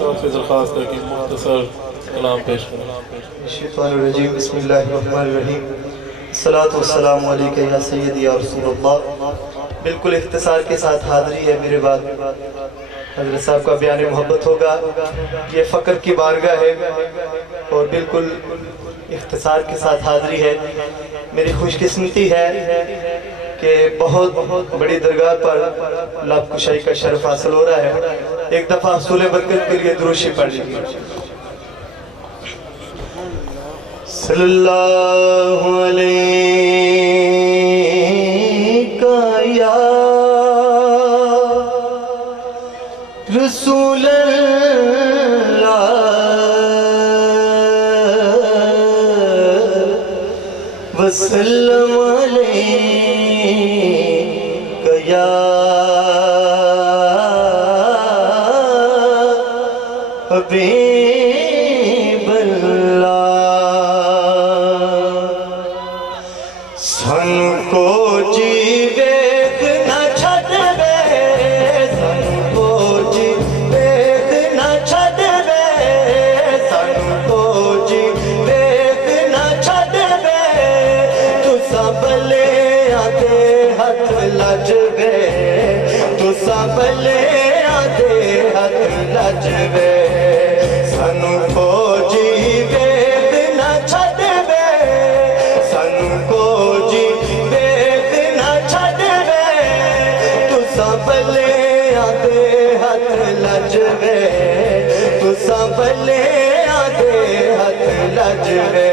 صاحب سے درخواست ہے کہ مختصر کلام پیش کریں. الشیطان الرجیم بسم اللہ الرحمن الرحیم الصلاۃ والسلام علیکہ یا سیدی یا رسول اللہ. بالکل اختصار کے ساتھ حاضری ہے میرے بعد حضرت صاحب کا بیان محبت ہوگا. یہ فقر کی بارگاہ ہے اور بالکل اختصار کے ساتھ حاضری ہے. میری خوش قسمتی ہے کہ بہت بڑی درگاہ پر لب کشائی کا شرف حاصل ہو رہا ہے. ایک دفعہ حصول برکت کے لیے درود شریف پڑھ لیجیے. صلی اللہ علیہ یا رسول اللہ وسلم علیہ یا حبیب اللہ. سن کو جی ویکھ نہ چھڈ وے سن کو جی ویکھ نہ چھڈ وے سن کو جی ویکھ نہ چھڈ وے تساں بلے آدے ہتھ لج وے تساں بلے آدے ہتھ لج وے سن کو جی ویکھ نہ چھڈ وے سن کو بلے آدے ہتھ لج وے تساں بلے آدے ہتھ لج وے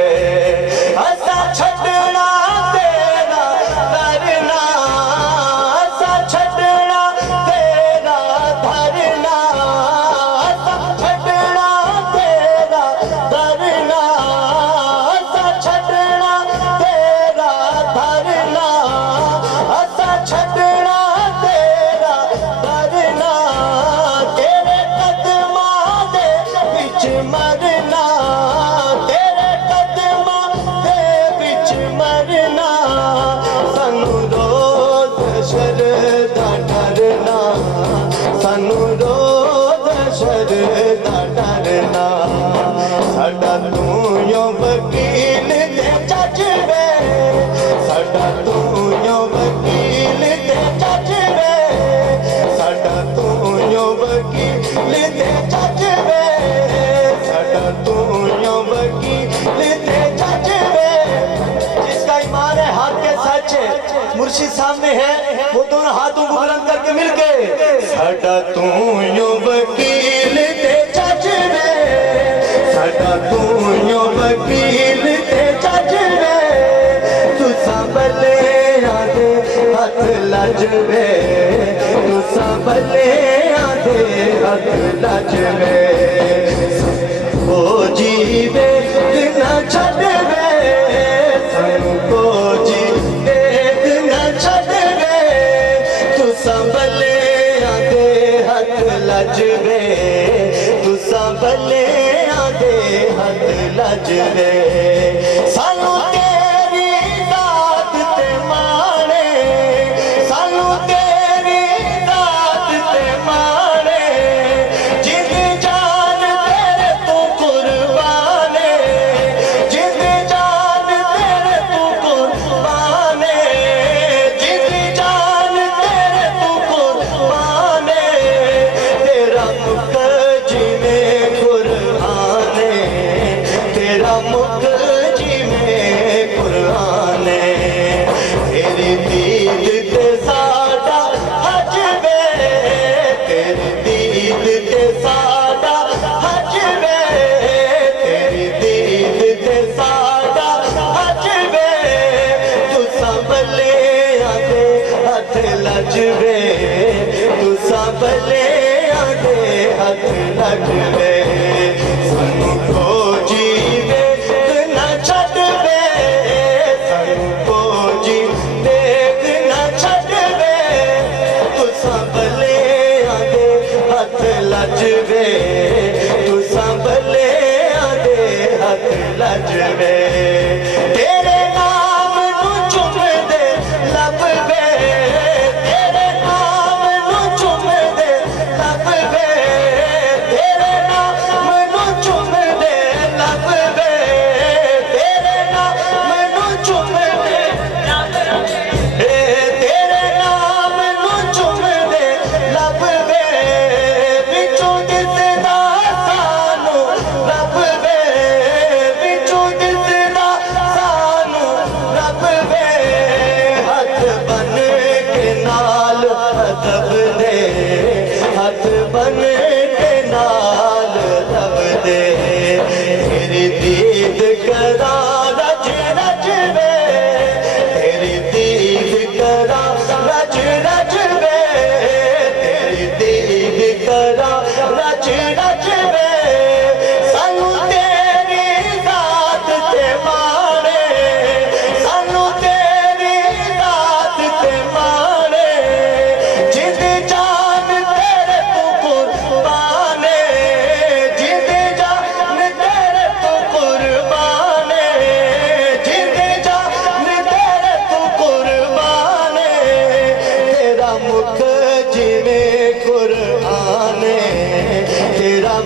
اسا چھڈنا تیرا درنا اسا چھڈنا تیرا دھرنا اسا چھڈنا تیرا درنا اسا چھڈنا تیرا دھرنا اسا چھڈنا مرنا تیرے قدماں دے وچ مرنا سانو روز حشر دا ڈرنا سانو روز حشر دا ڈرنا ساڈا تو یوں وکیل تے جج وے ساڈا تو یوں وکیل تے جج وے ساڈا تو یوں وکیل تے جج وے تو یوں وکیل تے جج وے. جس کا ایمان ہے ہاتھ کے سچ ہے مرشد سامنے ہے وہ دونوں ہاتھوں کو بلند کر کے مل کے ساڈا تو یوں وکیل تے جج وے ساڈا تو یوں وکیل تے جج وے تساں بلے آدے ہتھ لج وے تساں بلے آدے ہتھ لج وے کو جی ویکھ نہ چھڈ وے سن کو جی ویکھ نہ چھڈ وے تساں بلے آدے ہتھ لج وے تساں بلے آدے ہتھ لج وے سانو تیری ذات تے مانے سانو تیری ذات تے مانے لج وے تساں بلے آدے ہتھ لج وے سانو کو جی ویکھ نہ چھڈ وے سانو کو جی ویکھ نہ چھڈ وے تساں بلے آدے ہتھ لج وے تساں بلے آدے ہتھ لج وے تیرے نام نو چوم دے لب وے تیرے نام نو چوم دے لب وے تیرے نام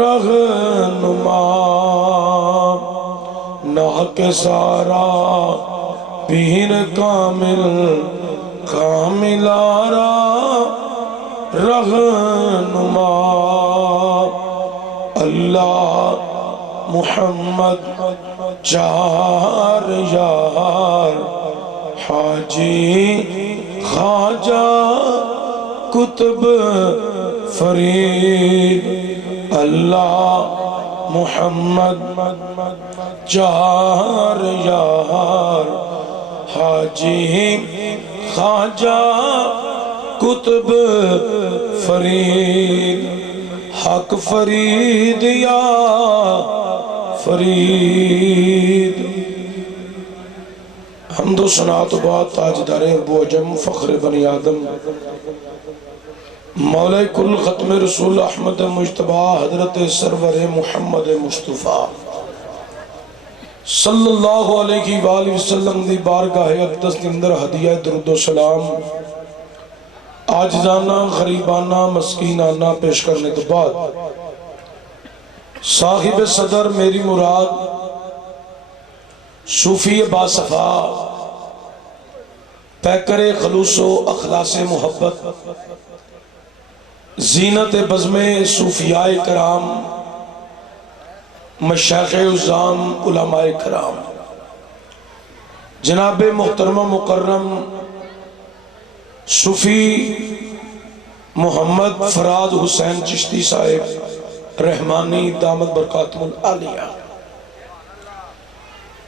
رہنما نہ کہ سارا پیر کامل کامل آرا رہنما اللہ محمد چار یار حاجی خواجہ قطب فرید اللہ محمد چار یار حاجی خواجہ قطب فرید حق فرید یا فرید حمد و ثنا تو بعد تاجدار ابو عجم فخر بنی آدم مولا کل ختم رسول احمد مجتبی حضرت سرور محمد مصطفیٰ صلی اللہ علیہ وآلہ وسلم دی بارگاہ اقدس کے اندر ہدیہ درود و سلام عاجزانہ غریبانہ مسکینانہ پیش کرنے کے بعد صاحب صدر میری مراد صوفی باصفا پیکر خلوص و اخلاص محبت زینت بزم صوفیاء کرام مشایخ عظام علماء کرام جناب محترم مکرم صوفی محمد فراد حسین چشتی صاحب رحمانی دامت برکاتم العالیہ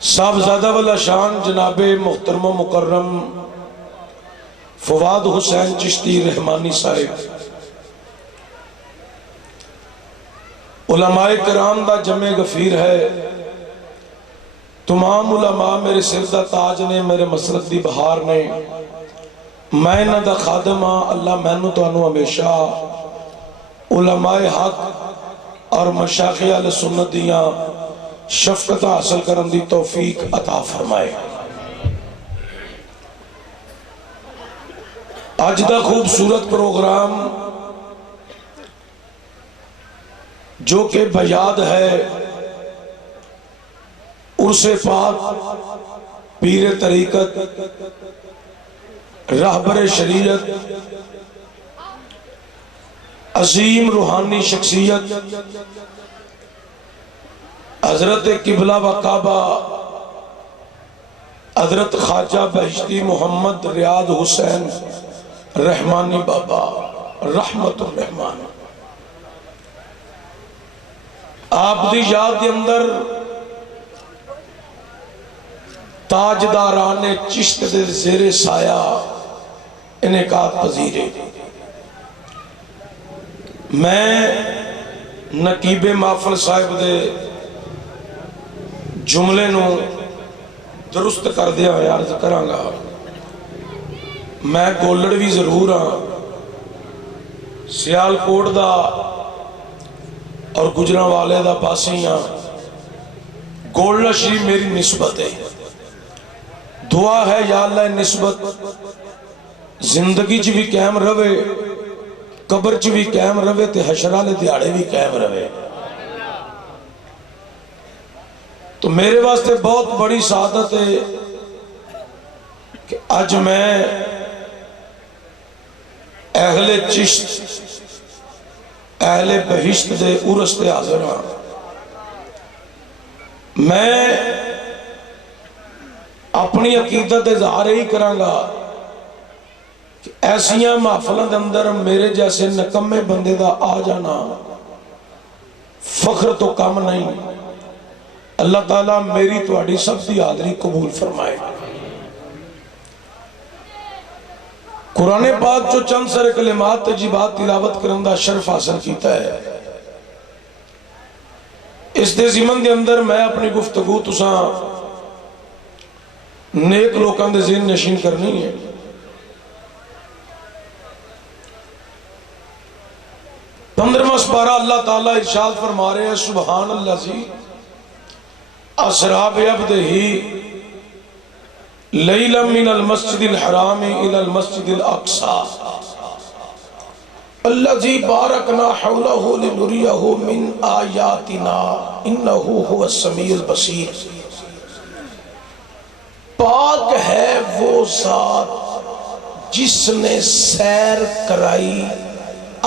صاحبزادہ والا شان جناب محترم مکرم فواد حسین چشتی رحمانی صاحب علماء کرام دا جمع غفیر ہے تمام علماء میرے سر دا تاج نے میرے مسلک دی بہار نے میں نہ دا خادم ہاں اللہ مینو تو انو ہمیشہ علماء حق اور مشایخ اہل سنت دیاں شفقت حاصل کرن دی توفیق عطا فرمائے آج دا خوبصورت پروگرام جو کہ بیاد ہے عرس پاک پیر طریقت رہبر شریعت عظیم روحانی شخصیت حضرت قبلہ و کعبہ حضرت خواجہ بہشتی محمد ریاض حسین رحمانی بابا رحمت الرحمان آپ دی یاد کے اندر تاجداران چشت دے زیر سایہ انعقاد پذیرے میں نقیب محفل صاحب دے جملے نو درست کر دیا عرض کراں گا میں گولڑ بھی ضرور ہاں سیال کوٹ دا اور گجران والے دا پاسی ہاں گولڑ شریف میری نسبت ہے دعا ہے یا اللہ نسبت زندگی چ بھی قائم رہے قبر چ بھی قائم رہے تے حشر والے دیہاڑے بھی قائم رہے تو میرے واسطے بہت بڑی سعادت ہے کہ آج میں اہل چشت اہل بہشت دے عرس تے حاضر ہاں میں اپنی عقیدت اظہار ہی کراں گا کہ ایسیاں محفلوں دے اندر میرے جیسے نکمے بندے دا آ جانا فخر تو کم نہیں اللہ تعالیٰ میری تواڈی سب دی حاضری قبول فرمائے قرآن پاک جو چند سر کلمات تجیبات تلاوت کرن دا شرف حاصل کیتا ہے اس دے زمن دے اندر میں اپنی گفتگو تساں نیک لوکاں دے ذہن نشین کرنی ہے پندرواں سپارہ اللہ تعالیٰ ارشاد فرما رہے ہیں سبحان الذی اسریٰ بعبدہ لیلا من المسجد الحرام الى المسجد الاقصی الذی بارکنا حولہ لنریہ من آیاتنا انہ هو السمیع البصیر۔ پاک ہے وہ ذات جس نے سیر کرائی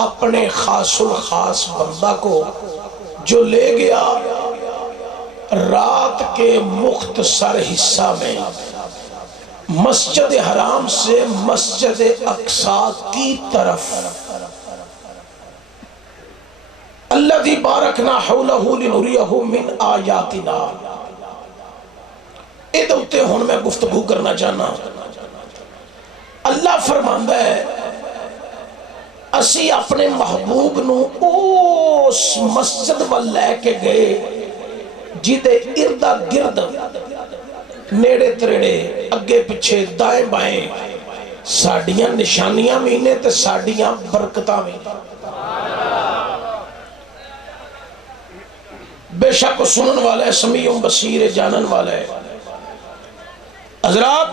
اپنے خاص الخاص بندہ کو، جو لے گیا رات کے مختصر حصہ میں مسجد حرام سے مسجد اقصی کی طرف۔ الذی بارکنا حولہ لنریہ من آیاتنا۔ اے دوتے ہون میں گفتگو کرنا چاہنا۔ اللہ فرماندا ہے اسی اپنے محبوب نو اس مسجد وال لے کے گئے جیدے اردا گرد نیڑے تریڑے اگے پچھے دائیں بائیں ساڑیاں نشانیاں بھی نے تے ساڑیاں برکتاں بھی۔ بے شک سنن والا ہے، سمیع بصیر ہے، جانن والا ہے۔ حضرات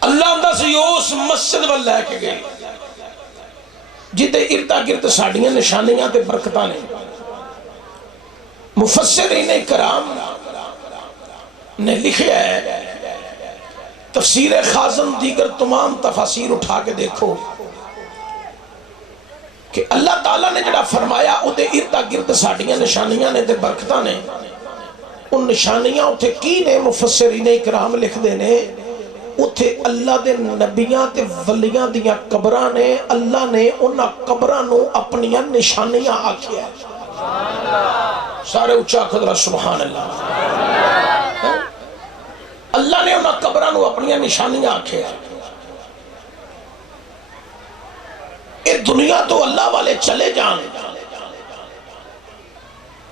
اللہ اندہ سے اس مسجد وال لے کے گئے جیدے اردا گرد ساڑیاں نشانیاں تے برکتاں نے۔ مفسرین کرام نے لکھیا ہے، تفسیر خازن دیگر تمام تفاسیر اٹھا کے دیکھو کہ اللہ تعالیٰ نے جڑا فرمایا او دے اردا گرد ساڑیاں نشانیاں نے تے برکتاں نے۔ ان نشانیاں اتھے کی نے مفسرین کرام لکھ دینے، اتھے اللہ دے نبیاں تے ولیاں دیاں قبراں نے، اللہ نے انہاں قبراں نو اپنیاں نشانیاں آکھیا ہے۔ سارے اچھا خدرہ سبحان اللہ۔ اللہ نے انہاں قبراں نو اپنیاں نشانیاں آکھیا ہے۔ اے دنیا تو اللہ والے چلے جان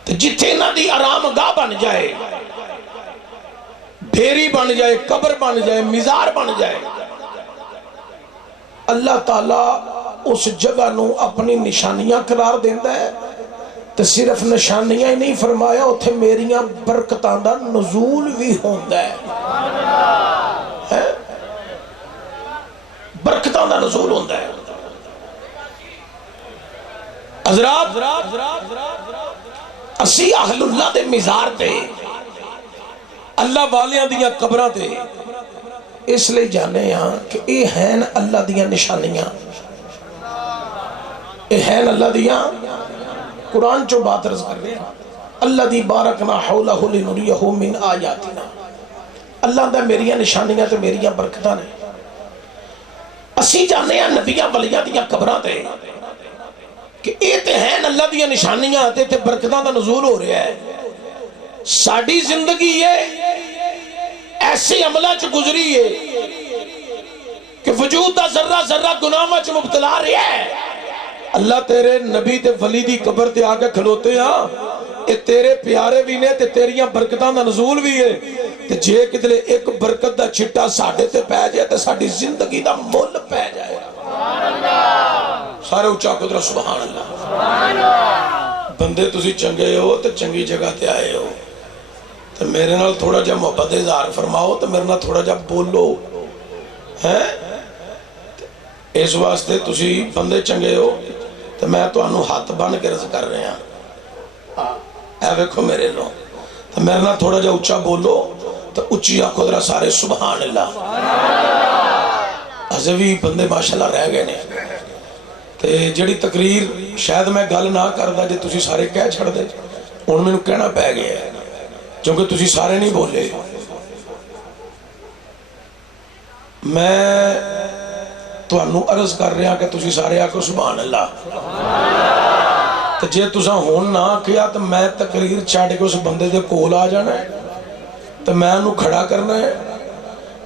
جتھے نہ دی آرام گاہ بن جائے، ڈھیری بن جائے، قبر بن جائے، مزار بن جائے، اللہ تعالیٰ اس جگہ نو اپنی نشانیاں قرار دیندہ ہے۔ تو صرف نشانیاں ہی نہیں فرمایا، اتھے میریاں برکتاں دا نزول بھی ہوندہ ہے، برکتاں دا نزول ہوندہ ہے۔ حضرات اسی اہل اللہ دے مزار تے، اللہ والیاں دیاں قبراں تے اس لئے جانے ہاں کہ اے ہیں اللہ دیاں نشانیاں، اے ہیں اللہ دیاں۔ قرآن جو بات رض کر رہے ہیں، اللہ دی بارکنا حولہ لنریہ من آیاتنا۔ اللہ دا میریاں نشانیاں تے میریاں برکتاں نے۔ اسی جانے ہیں نبیاں ولیاں دیاں قبراں تے کہ اے تے ہیں اللہ دیاں نشانیاں تے برکتاں دا نزول ہو رہا ہے۔ ساڑی زندگی یہ ایسی عملہ چ گزری ہے کہ وجود دا ذرہ ذرہ گناہ چ مبتلا رہا ہے۔ اللہ تیرے نبی تے ولی دی قبر تے آگے کھلوتے ہاں، اے تیرے پیارے بھی نے تے تیریاں برکتاں دا نزول بھی ہے۔ تے جے کدلے ایک برکت دا چھٹا ساڑھے تے پہ جائے تے ساڑھی زندگی دا مول پہ جائے۔ سارے اچھا قدرہ سبحان اللہ۔ بندے تسی چنگے ہو تے چنگی جگہ تے آئے ہو، تو میرے نال تھوڑا جا محبت اظہار فرماؤ، تو میرے نال تھوڑا جا بولو ہیں۔ اس واسطے تسی بندے چنگے ہو تو میں تو انہوں ہاتھ بن کے رضا کر رہے ہیں، اے ویکھو میرے لو، تو میرے نال تھوڑا جا اچھا بولو تو اچھی آنکھوں درہ سارے سبحان اللہ۔ عزوی بندے ماشاءاللہ رہ گئے نے، تے جڑی تقریر شاید میں گل نہ کردہ جے تسی سارے کہہ چھڑ دے، ان میں نو کہنا پہ گئے ہیں چونکہ تسی سارے نہیں بولے۔ میں تو انہوں عرض کر رہا کہ تسی سارے آکو سبحان اللہ۔ تو جے تسا ہون نہ کیا تو میں تقریر چھاڑ کے اس بندے دے کول آ جانا ہے، تو میں انہوں کھڑا کرنا ہے،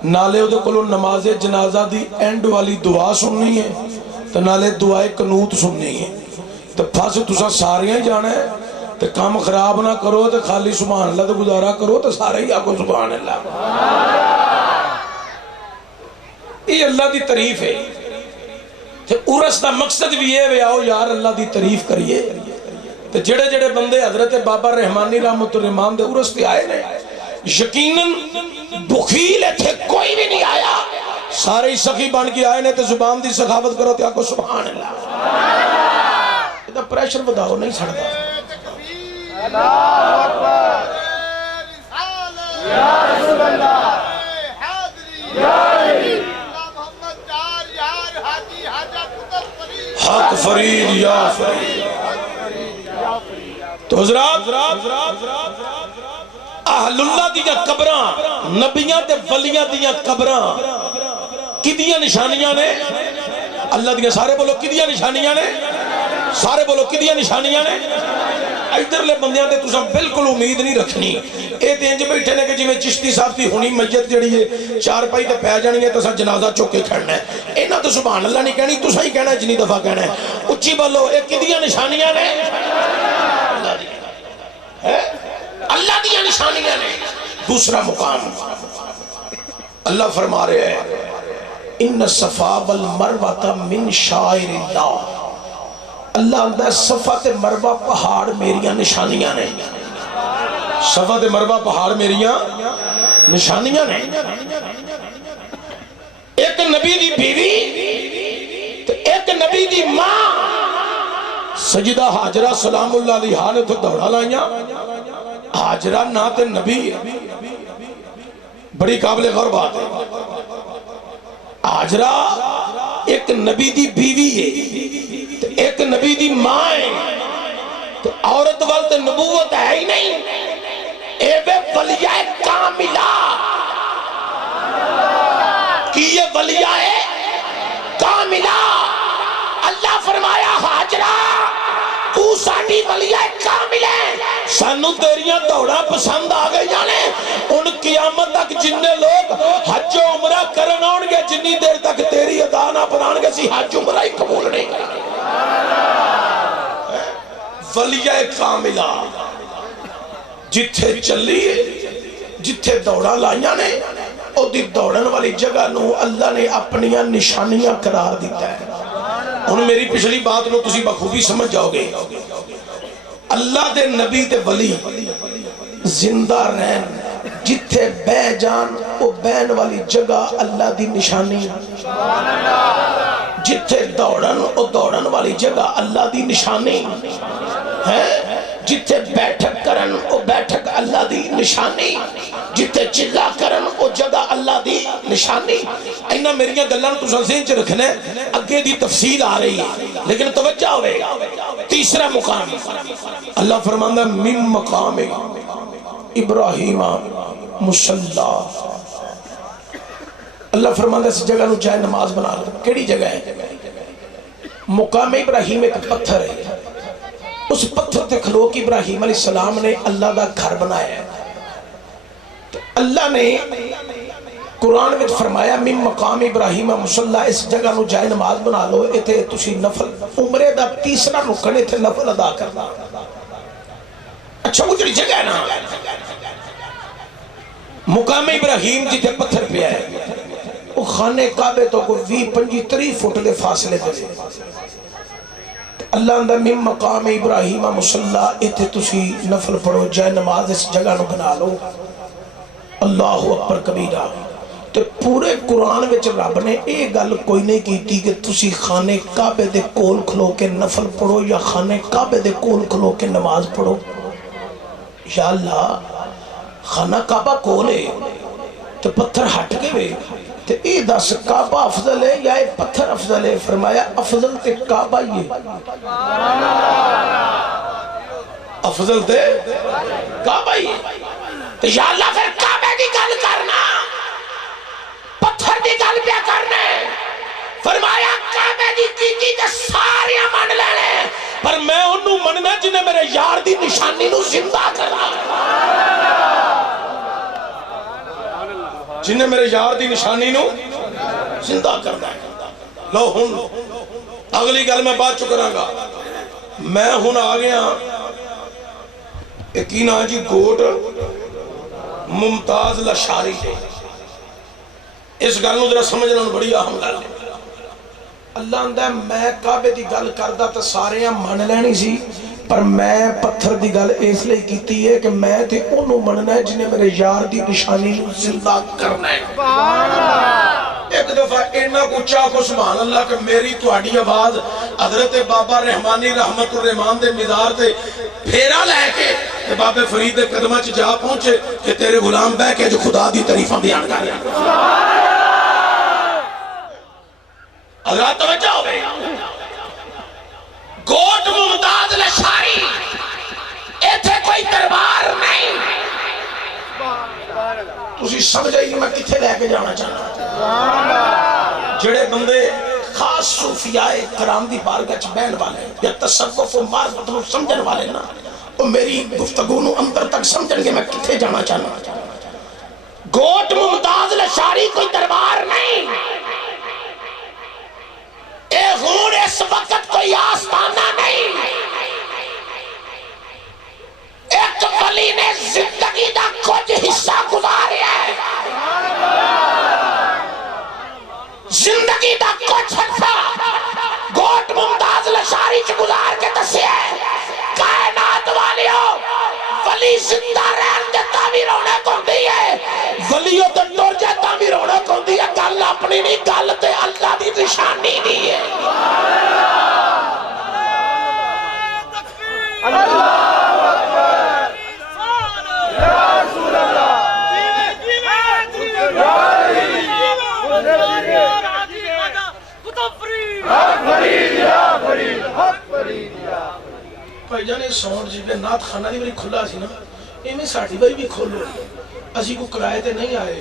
نالے دے کولو نماز جنازہ دی اینڈ والی دعا سننی ہے، تو نالے دعائے قنوت سننی ہے۔ تو پھاس تسا سارے ہی جانا ہے، تو کام خراب نہ کرو تو خالی سبحان اللہ تو گزارا کرو تو سارے ہی آکو سبحان اللہ۔ یہ اللہ دی تعریف ہے۔ عرس دا مقصد بھی یہ ہے آؤ یار اللہ دی تعریف کریے۔ تو جڑے جڑے بندے حضرت بابا رحمانی رحمت الرحمان دے عرس پہ آئے نے، یقیناً بخیل تھے کوئی بھی نہیں آیا سارے سخی بن کے آئے نے تو زبان دی سخاوت کرو تے آکو سبحان اللہ. یہ تو پریشر بداؤ نہیں سڑتا. حق فرید یا فرید. تو حضرات اہل اللہ دیا قبراں نبیاں تے ولیاں دیا قبراں کدیاں نشانیاں نے؟ اللہ دیا سارے بولو کدیاں نشانیاں نے؟ سارے بولو کدیاں نشانیاں نے؟ ادھر لے بندیاں تے تساں بالکل امید نہیں رکھنی. اے تے انج بیٹھے نے کہ جی میں چشتی صاحب دی ہونی میت جڑی ہے چار پائی تے پے جانی ہے تساں جنازہ چک کے کھڑنا ہے. انہاں تے سبحان اللہ نہیں کہنی, تساں ہی کہنا ہے جنی دفعہ کہنا ہے. اچھی بولو اے کدیاں نشانیاں نے؟ اللہ دیا نشانیاں نے. دوسرا مقام اللہ فرما رہے ہیں ان الصفا والمروہ من شعائر اللہ. اللہ اندر صفا تے مروہ پہاڑ میریاں نشانیاں نے. صفا تے مروہ پہاڑ میریاں نشانیاں نے. ایک نبی دی بیوی تے ایک نبی دی ماں سجدہ حاجرہ سلام اللہ علیہا نے تو دوڑا لائیاں. حاجرہ نہ تے نبی بڑی قابل غور بات ہے. حاجرہ ایک نبی دی بیوی ہے تے ایک نبی دی ماں ہے. تو عورت والتے نبوت ہے ہی نہیں. اے بے ولیہ کاملہ کی یہ ولیہ کاملہ. اللہ فرمایا حاجرہ تو ساڑھی ولیہ کامل ہے. سانو تیریاں دوڑا پسند آگئے جانے. ان قیامت تک جننے لوگ حج و عمرہ کرن آنگے جنی دیر تک تیری ادا نہ پڑھانگے سی حج و عمرہ ہی قبول نہیں کرنا. ولیہ کاملہ جتھے چلی جتھے دوڑا لائیاں نے او دی دوڑن والی جگہ نو اللہ نے اپنیاں نشانیاں قرار دیتا ہے. انہوں میری پچھلی بات نو تسی بخوبی سمجھ جاؤ گے. اللہ دے نبی دے ولی زندہ رہن جتھے بے جان او بین والی جگہ اللہ دی نشانی. جتھے دوڑن او دوڑن والی جگہ اللہ دی نشانی ہے. جتھے بیٹھک کرن او بیٹھک اللہ دی نشانی. جتھے چلا کرن او جگہ اللہ دی نشانی. اینا میریاں گلان تو ذہن چ رکھنا ہے. اگے دی تفصیل آ رہی ہے لیکن توجہ ہوئے. تیسرا مقام اللہ فرماندہ من مقام ابراہیم مصلی. اللہ فرماندہ اس جگہ نو جائے نماز بنا لو. کیڑی جگہ ہے؟ مقام ابراہیم ایک پتھر ہے. اس پتھر تے کھلو کہ ابراہیم علیہ السلام نے اللہ دا گھر بنایا ہے. اللہ نے قرآن میں فرمایا من مقام ابراہیم مصلی. اس جگہ نو جائے نماز بنا لو. اتے تسی نفل عمرے دا تیسرا رکن اتے نفل ادا کرنا. اچھا وہ جڑی جگہ ہے نا مقام ابراہیم جتے پتھر پہ ہے وہ خانے کعبے تو کوئی 20-25-30 فٹ دے فاصلے پہ. اللہ اندر من مقام ابراہیم مصلی اتے تسی نفل پڑھو جائے نماز اس جگہ نو بنا لو. اللہ اکبر کبیرہ. تو پورے قرآن وچ رب نے ایک گل کوئی نہیں کیتی کہ تسی خانے کعبے دے کول کھلو کے نفل پڑھو یا خانے کعبے دے کول کھلو کے نماز پڑھو. یا اللہ خانہ کعبہ کول ہے تو پتھر ہٹ کے وے تو اے دس کعبہ افضل ہے یا اے پتھر افضل ہے؟ فرمایا افضل تے کعبہ یہ افضل تے کعبہ یہ. تو یا اللہ پھر کعبے دی گل کرنا پتھر دی گل پہ کرنے. فرمایا کعبے دی کیتی تے سارے من لینے پر میں انہوں مننا جنہیں میرے یار دی نشانی نو زندہ کرنا. جنہیں میرے یار دی نشانی نو زندہ کرنا ہے. لو ہن اگلی گل میں بات چکراں گا. میں ہن آ گیا یقین جی گوٹ ممتاز لشاری ہے. اس گل نو ذرا سمجھنا بڑی اہم گل ہے. اللہ اندر میں کعبے دی گل کردا تے سارے من لینی سی پر میں پتھر دی گل اس لئے کیتی ہے کہ میں تے انہوں مننا ہے جنہیں میرے یار دی نشانی نو زندہ کرنا ہے. ایک دفعہ اتنا اونچا کو سبحان اللہ کہ میری تہاڈی آواز حضرت بابا رحمانی رحمت الرحمان دے مزار تے پھیرا لے کے تے بابے فرید دے قدماں چ جا پہنچے کہ تیرے غلام بہ کے جو خدا دی تعریفاں بیان کر رہے ہیں. حضرات توجہ ہوئے گوٹ ممتاز لشاری ایتھے کوئی دربار نہیں. تسی سمجھے ہی میں کتھے لے کے جانا چاہنا. جڑے بندے خاص صوفیاء کرام دی بارگاہ چ بہن والے یا تصوف و معرفت نو سمجھن والے نا وہ میری گفتگو نو اندر تک سمجھن گے میں کتھے جانا چاہنا. گوٹ ممتاز لشاری کوئی دربار نہیں. اے ہون اس وقت کوئی آستانہ نہیں. ایک ولی نے زندگی دا کچھ حصہ گزاریا ہے. زندگی دا کچھ حصہ گوٹ ممتاز لشاری چ گزار کے دسیا ہے. کائنات والیو ولی زندہ رہن دے تاوی رونق ہوندی ہے. ولیو تے ٹر جائے تاوی رونق ہوندی ہے. گل اپنی نہیں گل تے اللہ دی نشانی دی ہے. بھائی جانے ساؤنڈ جی پہ نات خانہ دی بڑی کھلا سی نا ایمیں ساٹھی بھائی بھی کھولو. اسی کو کرائے تے نہیں آئے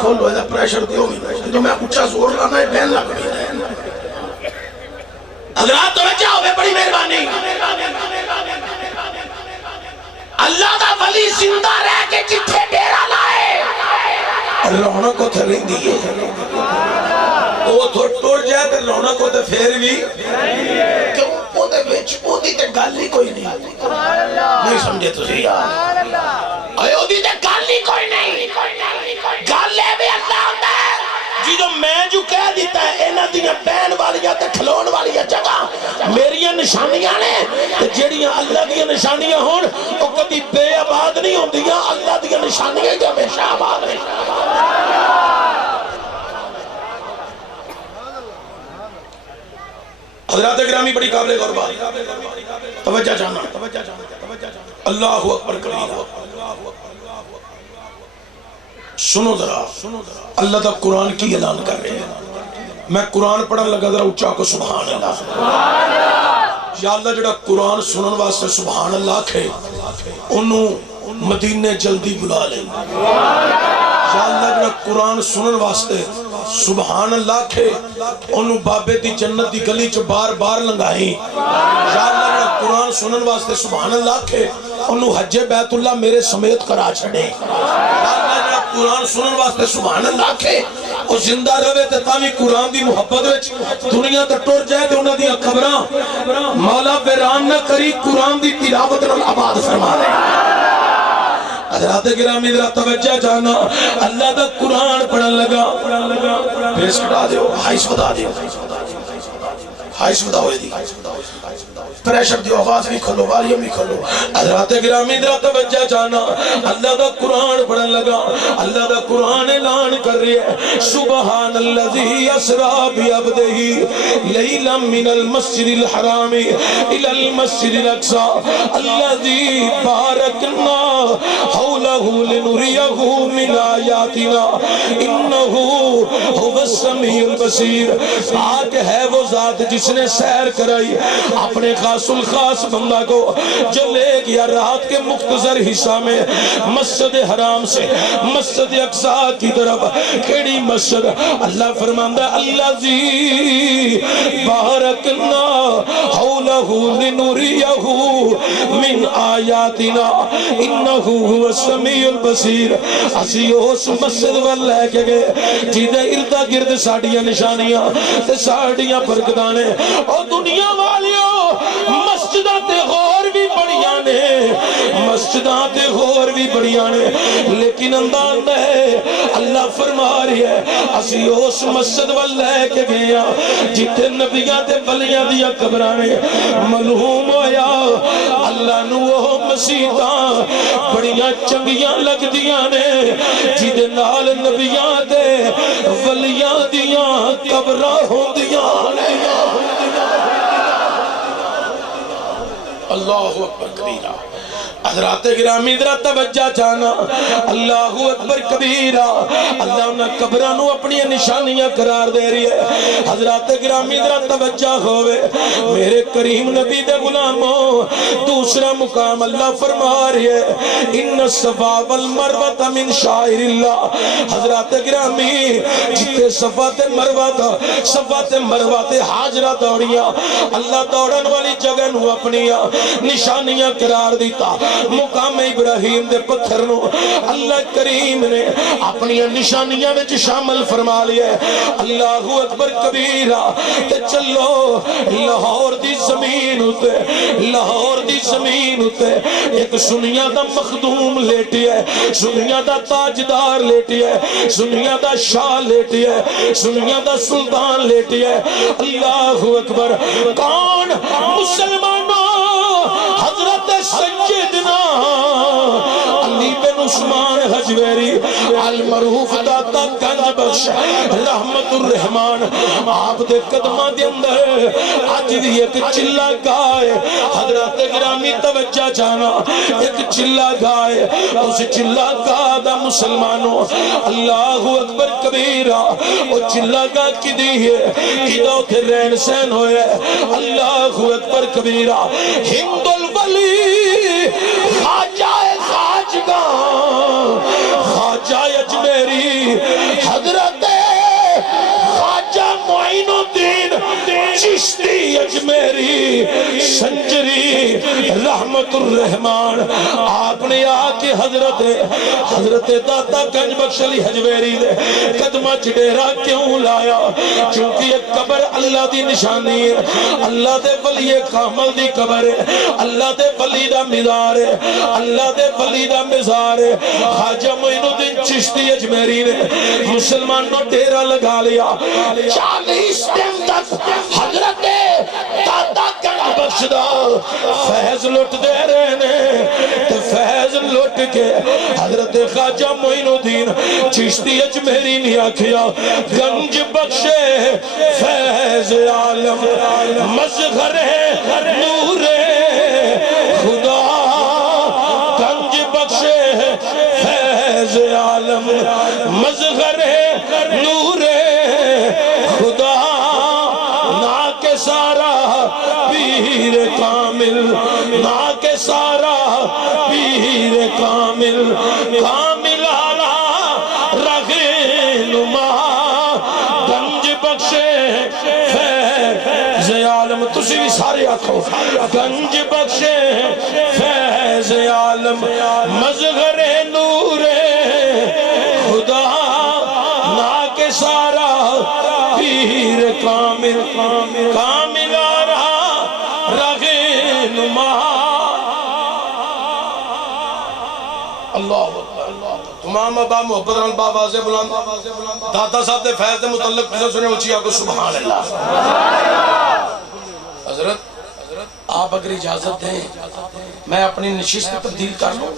کھولو ایدہ پریشر دیو میں تو میں اچھا زور لانا ہے بین لگ بھی ہے. حضرات توجہ ہوئے بڑی مہربانی. اللہ دا ولی زندہ رہ کے جتھے ڈیرا لائے رونق کو تھرین دیئے. وہ تھوڑ ٹوڑ جائے تے رونق کو تے پھر بھی کیوں وہ دے وچ وہ دی تے گل ہی کوئی نہیں. نہیں سمجھے تسی یار او دی تے گل ہی کوئی نہیں. گل ہے بھی اللہ ہوتا ہے جی جو میں جو کہہ دیتا ہے اینا دیاں بین والیاں تے کھلون والیاں جگہ میریاں نشانیاں نے تے جیڑیاں اللہ دیاں نشانیاں ہون او کبھی بے آباد نہیں ہوندیاں. اللہ دیاں نشانیاں جو ہمیشہ آباد ہیں. حضرات گرامی بڑی قابل غور بات توجہ جانا. اللہ اکبر کبیرہ. سنو ذرا اللہ دا قرآن کی اعلان کر رہے ہیں. میں قرآن پڑھن لگا ذرا اچھا کو سبحان اللہ. یا اللہ جڑا قرآن سنن واسطے سبحان اللہ کھے انہوں مدینے جلدی بلا لے. یا اللہ جڑا قرآن سنن واسطے سبحان اللہ کھے انہوں بابے دی جنت دی گلی چ بار بار لنگائیں. یا اللہ جڑا قرآن سنن واسطے سبحان اللہ کھے انہوں حج بیت اللہ میرے سمیت کرا چھڑے. یا اللہ جڑا قرآن سنن واسطے سبحان اللہ کھے وہ زندہ رہے تے تاوی قرآن دی محبت وچ دنیا تے ٹر جائے تے انہاں دی قبراں مولا ویران نہ کری قرآن دی تلاوت نال آباد فرما دے. حضرات گرامی ذرا توجہ جانا. اللہ دا قرآن پڑھن لگا بیس کٹا دیو ہائیس بتا دیو ہائیس بتا ہوئے دی پریشر دیو آواز بھی کھلو والیوم بھی کھلو. حضرات گرامی ذرا توجہ جانا. اللہ دا قرآن پڑھن لگا. اللہ دا قرآن اعلان کر رہی ہے سبحان الذی اسری بعبدہ لیلا من المسجد الحرام الى المسجد الاقصى الذی بارکنا حولہ لنریہ من آیاتنا انہ هو السمیع البصیر. پاک ہے وہ ذات جس نے سیر کرائی اپنے خاص الخاص بندہ کو جو لے گیا رات کے مختصر حصہ میں مسجد حرام سے مسجد اقصیٰ کی طرف. کیڑی مسجد؟ اللہ فرماندہ الذی بارکنا حولہ لنریہ من آیاتنا انہ هو السمیع البصیر. اسی اس مسجد وال لے کے گئے جیدے اردا گرد ساڑیاں نشانیاں تے ساڑیاں برکتانے. اور دنیا والیوں مسجدہ تے غور بھی بڑیاں نے مسجدہ تے غور بھی بڑیاں نے لیکن انداز ہے اللہ فرما رہی ہے اسی اس مسجد وال لے کے گیا جتے نبیاں تے ولیاں دیا قبرانے. معلوم ہویا اللہ نو وہ مسیحاں بڑیاں چنگیاں لگ دیاں نے جیدے نال نبیاں دے ولیاں دیاں قبراں ہوندیاں نے اللہ اکبر کبیرہ حضرات گرامی ذرا توجہ جانا اللہ اکبر کبیرہ اللہ انہاں قبرانوں اپنی نشانیاں قرار دے رہی ہے حضرات گرامی ذرا توجہ ہوئے میرے کریم نبی دے غلاموں دوسرا مقام اللہ فرما رہی ہے ان الصفا والمروہ من شعائر اللہ حضرات گرامی جتے صفا تے مروہ تھا صفا تے مروہ تے حاجرہ دوڑیاں اللہ دوڑن والی جگہ نو اپنی نشانیاں قرار دیتا مقام ابراہیم دے پتھر نو اللہ کریم نے اپنی نشانیاں وچ شامل فرما لیا اللہ اکبر کبیرہ تے چلو لاہور دی زمین ہوتے لاہور دی زمین ہوتے ایک سنیا دا مخدوم لیٹی ہے سنیا دا تاجدار لیٹی ہے سنیا دا شاہ لیٹی ہے سنیا دا سلطان لیٹی ہے اللہ اکبر کون مسلمانوں حضرت سیدنا علی بن عثمان حجویری المعروف داتا گنج بخش رحمت الرحمان آپ دے قدمہ دے اندر آج بھی ایک چلا گائے حضرت گرامی توجہ جانا ایک چلا گائے اس چلا گا دا مسلمانوں اللہ اکبر کبیرہ وہ چلا گا کی دی ہے کدو تھے رین سین ہوئے اللہ اکبر کبیرہ ہند الولی خواجہ خواجگاں خواجہ اجمیری حضرت خواجہ معین الدین چشتی اجمیری سنجری رحمت الرحمان آپ نے آکے حضرت داتا گنج بخش علی حجویری دے قدمہ چڑیرہ کیوں لایا چونکہ ایک قبر اللہ دی نشانی ہے اللہ دے ولی کامل دی قبر ہے اللہ دے ولی دا مزار ہے اللہ دے ولی دا مزار ہے خواجہ معین الدین چشتی اجمیری نے مسلمانوں ڈیرہ لگا لیا 40 دن تک حضرت داتا گنج بخش دا فیض لٹ دے رہنے تو فیض لٹ کے حضرت خواجہ معین الدین چشتی اجمیری نے آکھیا گنج بخش فیض عالم مظہر نور خدا گنج بخش فیض عالم مظہر نور خدا نا کے سارا پیر کامل نا کے سارا پیر کامل کامل آلہ رہنما گنج بخش فیض عالم تسی بھی سارے آکھو گنج بخش فیض عالم مظہر نور خدا نا کے سارا پیر کامل کامل آرہا رہنما اللہ تمام ابا محبت رن بابا سے بلند داتا صاحب دے فیض دے متعلق کسے سنے اچھی آگو سبحان اللہ حضرت آپ اگر اجازت دیں میں اپنی نشست تبدیل کر لوں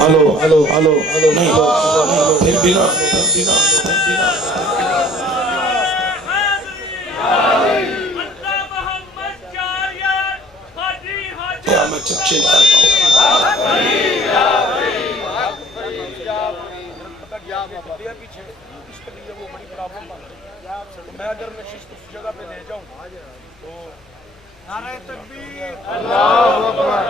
ہلو نہیں پھر بنا میں چچے میں اگر نشست اس جگہ پہ لے جاؤں تو نعرہ تکبیر اللہ اکبر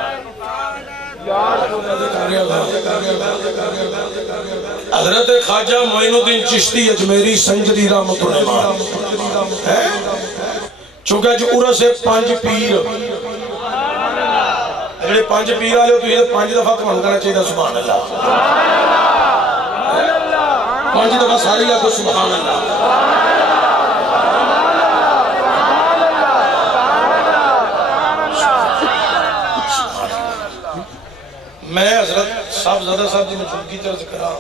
حضرت خواجہ معین الدین چشتی اجمیری سنجری رحمت الرحمان چونکہ جو ارہ سے 5 پیر اگر 5 پیر آلے ہو تو یہ 5 دفعہ کمان کرنا چاہیے سبحان اللہ 5 دفعہ ساری آکو سبحان اللہ میں حضرت صاحب زادہ صاحب جی موجودگی طرز کرا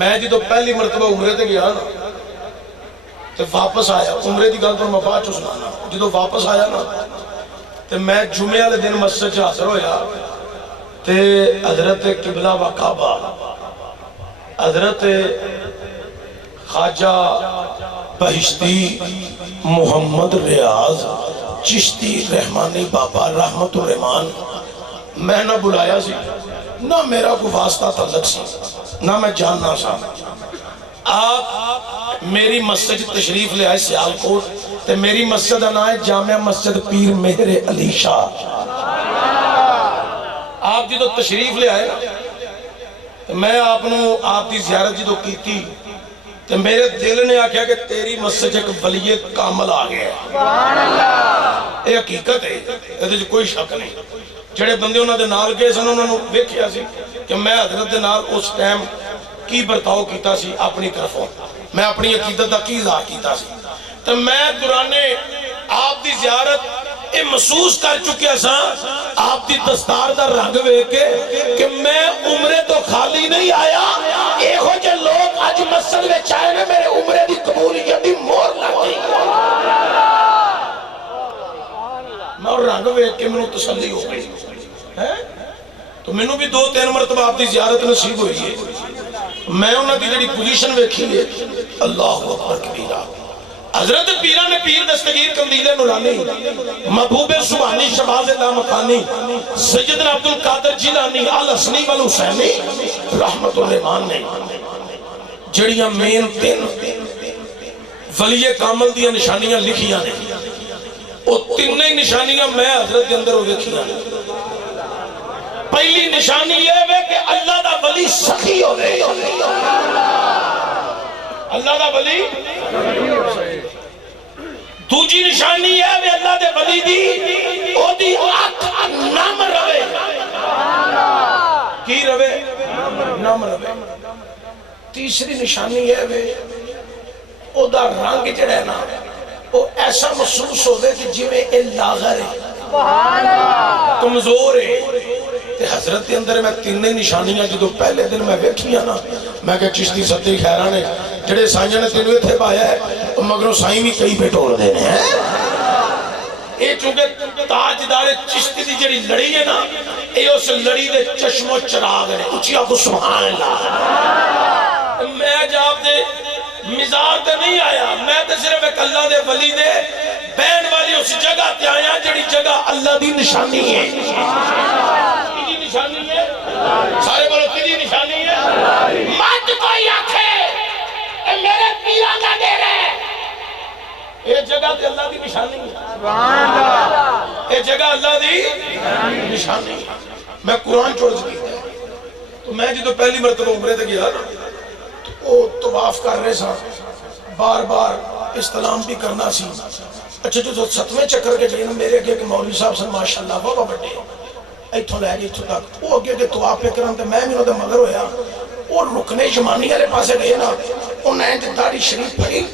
میں جی تو پہلی مرتبہ عمرے تے گیا نا تے واپس آیا عمرے دی گل تو میں بعد چ سنانا جدو واپس آیا نا تے میں جمعے والے دن مسجد چ حاضر ہویا تے حضرت قبلہ و کعبہ حضرت خواجہ بہشتی محمد ریاض چشتی رحمانی بابا رحمت الرحمان میں نہ بلایا سی نہ میرا کوئی واسطہ تعلق سی نہ میں جاننا سا آپ میری مسجد تشریف لے آئے سیالکوٹ تے میری مسجد آئے جامعہ مسجد پیر مہر علی شاہ آپ جدو تشریف لے آئے نا میں آپ دی زیارت جدو کی تھی تو میرے دل نے آکھیا کہ تیری مسجد ایک ولی کامل آ گیا ہے یہ حقیقت ہے یہ کوئی شک نہیں جڑے بندے انہوں نے نال گئے سن انہوں نے دیکھیا سی کہ میں حضرت دے نال اس ٹائم کی برتاؤ کیتا سی اپنی طرفوں میں اپنی عقیدت دا کی اظہار کیتا سی تو میں درانے آپ دی زیارت یہ محسوس کر چکیا سا آپ دی دستار دا رنگ وے کے کہ میں عمرے تو خالی نہیں آیا ایک ہو جو لوگ آج مسجد میں چاہے نا میرے عمرے دی قبولیت دی مور لگی میں اور رنگ وے کے منو تسلی ہو گئی تو منو بھی 2-3 مرتبہ آپ دی زیارت نصیب ہوئی ہے میں انہوں دی جڑی پوزیشن ویکھی ہے اللہ اکبر کبیرہ حضرت پیران پیر دستگیر کندیل نورانی محبوب سبحانی شباز اللہ مقانی سیدنا عبدالقادر جیلانی الحسنی والحسینی رحمت الرحمان نے جڑیاں مین 3 ولی کامل دیا نشانیاں لکھیاں نے وہ 3 نشانیاں میں حضرت کے اندر ہو لکھیاں نے پہلی نشانی یہ ہے کہ اللہ دا ولی سخی ہو دے اللہ دا ولی دوجی نشانی یہ ہے کہ اللہ دے ولی دی او دی آنکھ نام روے کی روے نام روے تیسری نشانی یہ ہے او دا رنگ جڑا ہے نا وہ ایسا محسوس ہو دے کہ جویں اے لاغر ہے کمزور ہے تے حضرت کے اندر میں 3 نشانیاں جدو پہلے دن میں بیٹھیا نا میں کہ چشتی ستی خیرانے جڑے سائنجا نے تینوے تھے پایا ہے مگروں سائن بھی کئی پہ ٹوڑ دینے ہیں یہ چونکہ تاجدار چشتی دی جڑی لڑی ہے نا یہ اس لڑی دے چشم و چراغ ہے اچھی آپ کو سبحان اللہ میں جاب دے مزار تے نہیں آیا میں تے صرف ایک اللہ دے ولی دے بین والی اس جگہ تے آیا جڑی جگہ اللہ دی نشانی ہے کی نشانی ہے سارے بولو کی نشانی ہے مات کوئی آنکھے اے میرے پیران کا دے رہے یہ جگہ تے اللہ دی نشانی ہے یہ جگہ اللہ دی نشانی میں قرآن چھوڑ سکی تو میں جی تو پہلی مرتبہ عمرے تے گیا وہ طواف کر رہے سا بار بار استلام بھی کرنا سی اچھا جو 7ویں چکر کے جائے میرے اگے کہ مولوی صاحب سے ماشاءاللہ بابا بڑے ایتھوں لے گئے ایتھوں تک وہ اگے کہ طواف پہ کرن تے میں بھی انہوں دے مگر ہویا اور رکنے یمانی والے پاسے گئے نا انہیں انج داڑھی شریف پڑی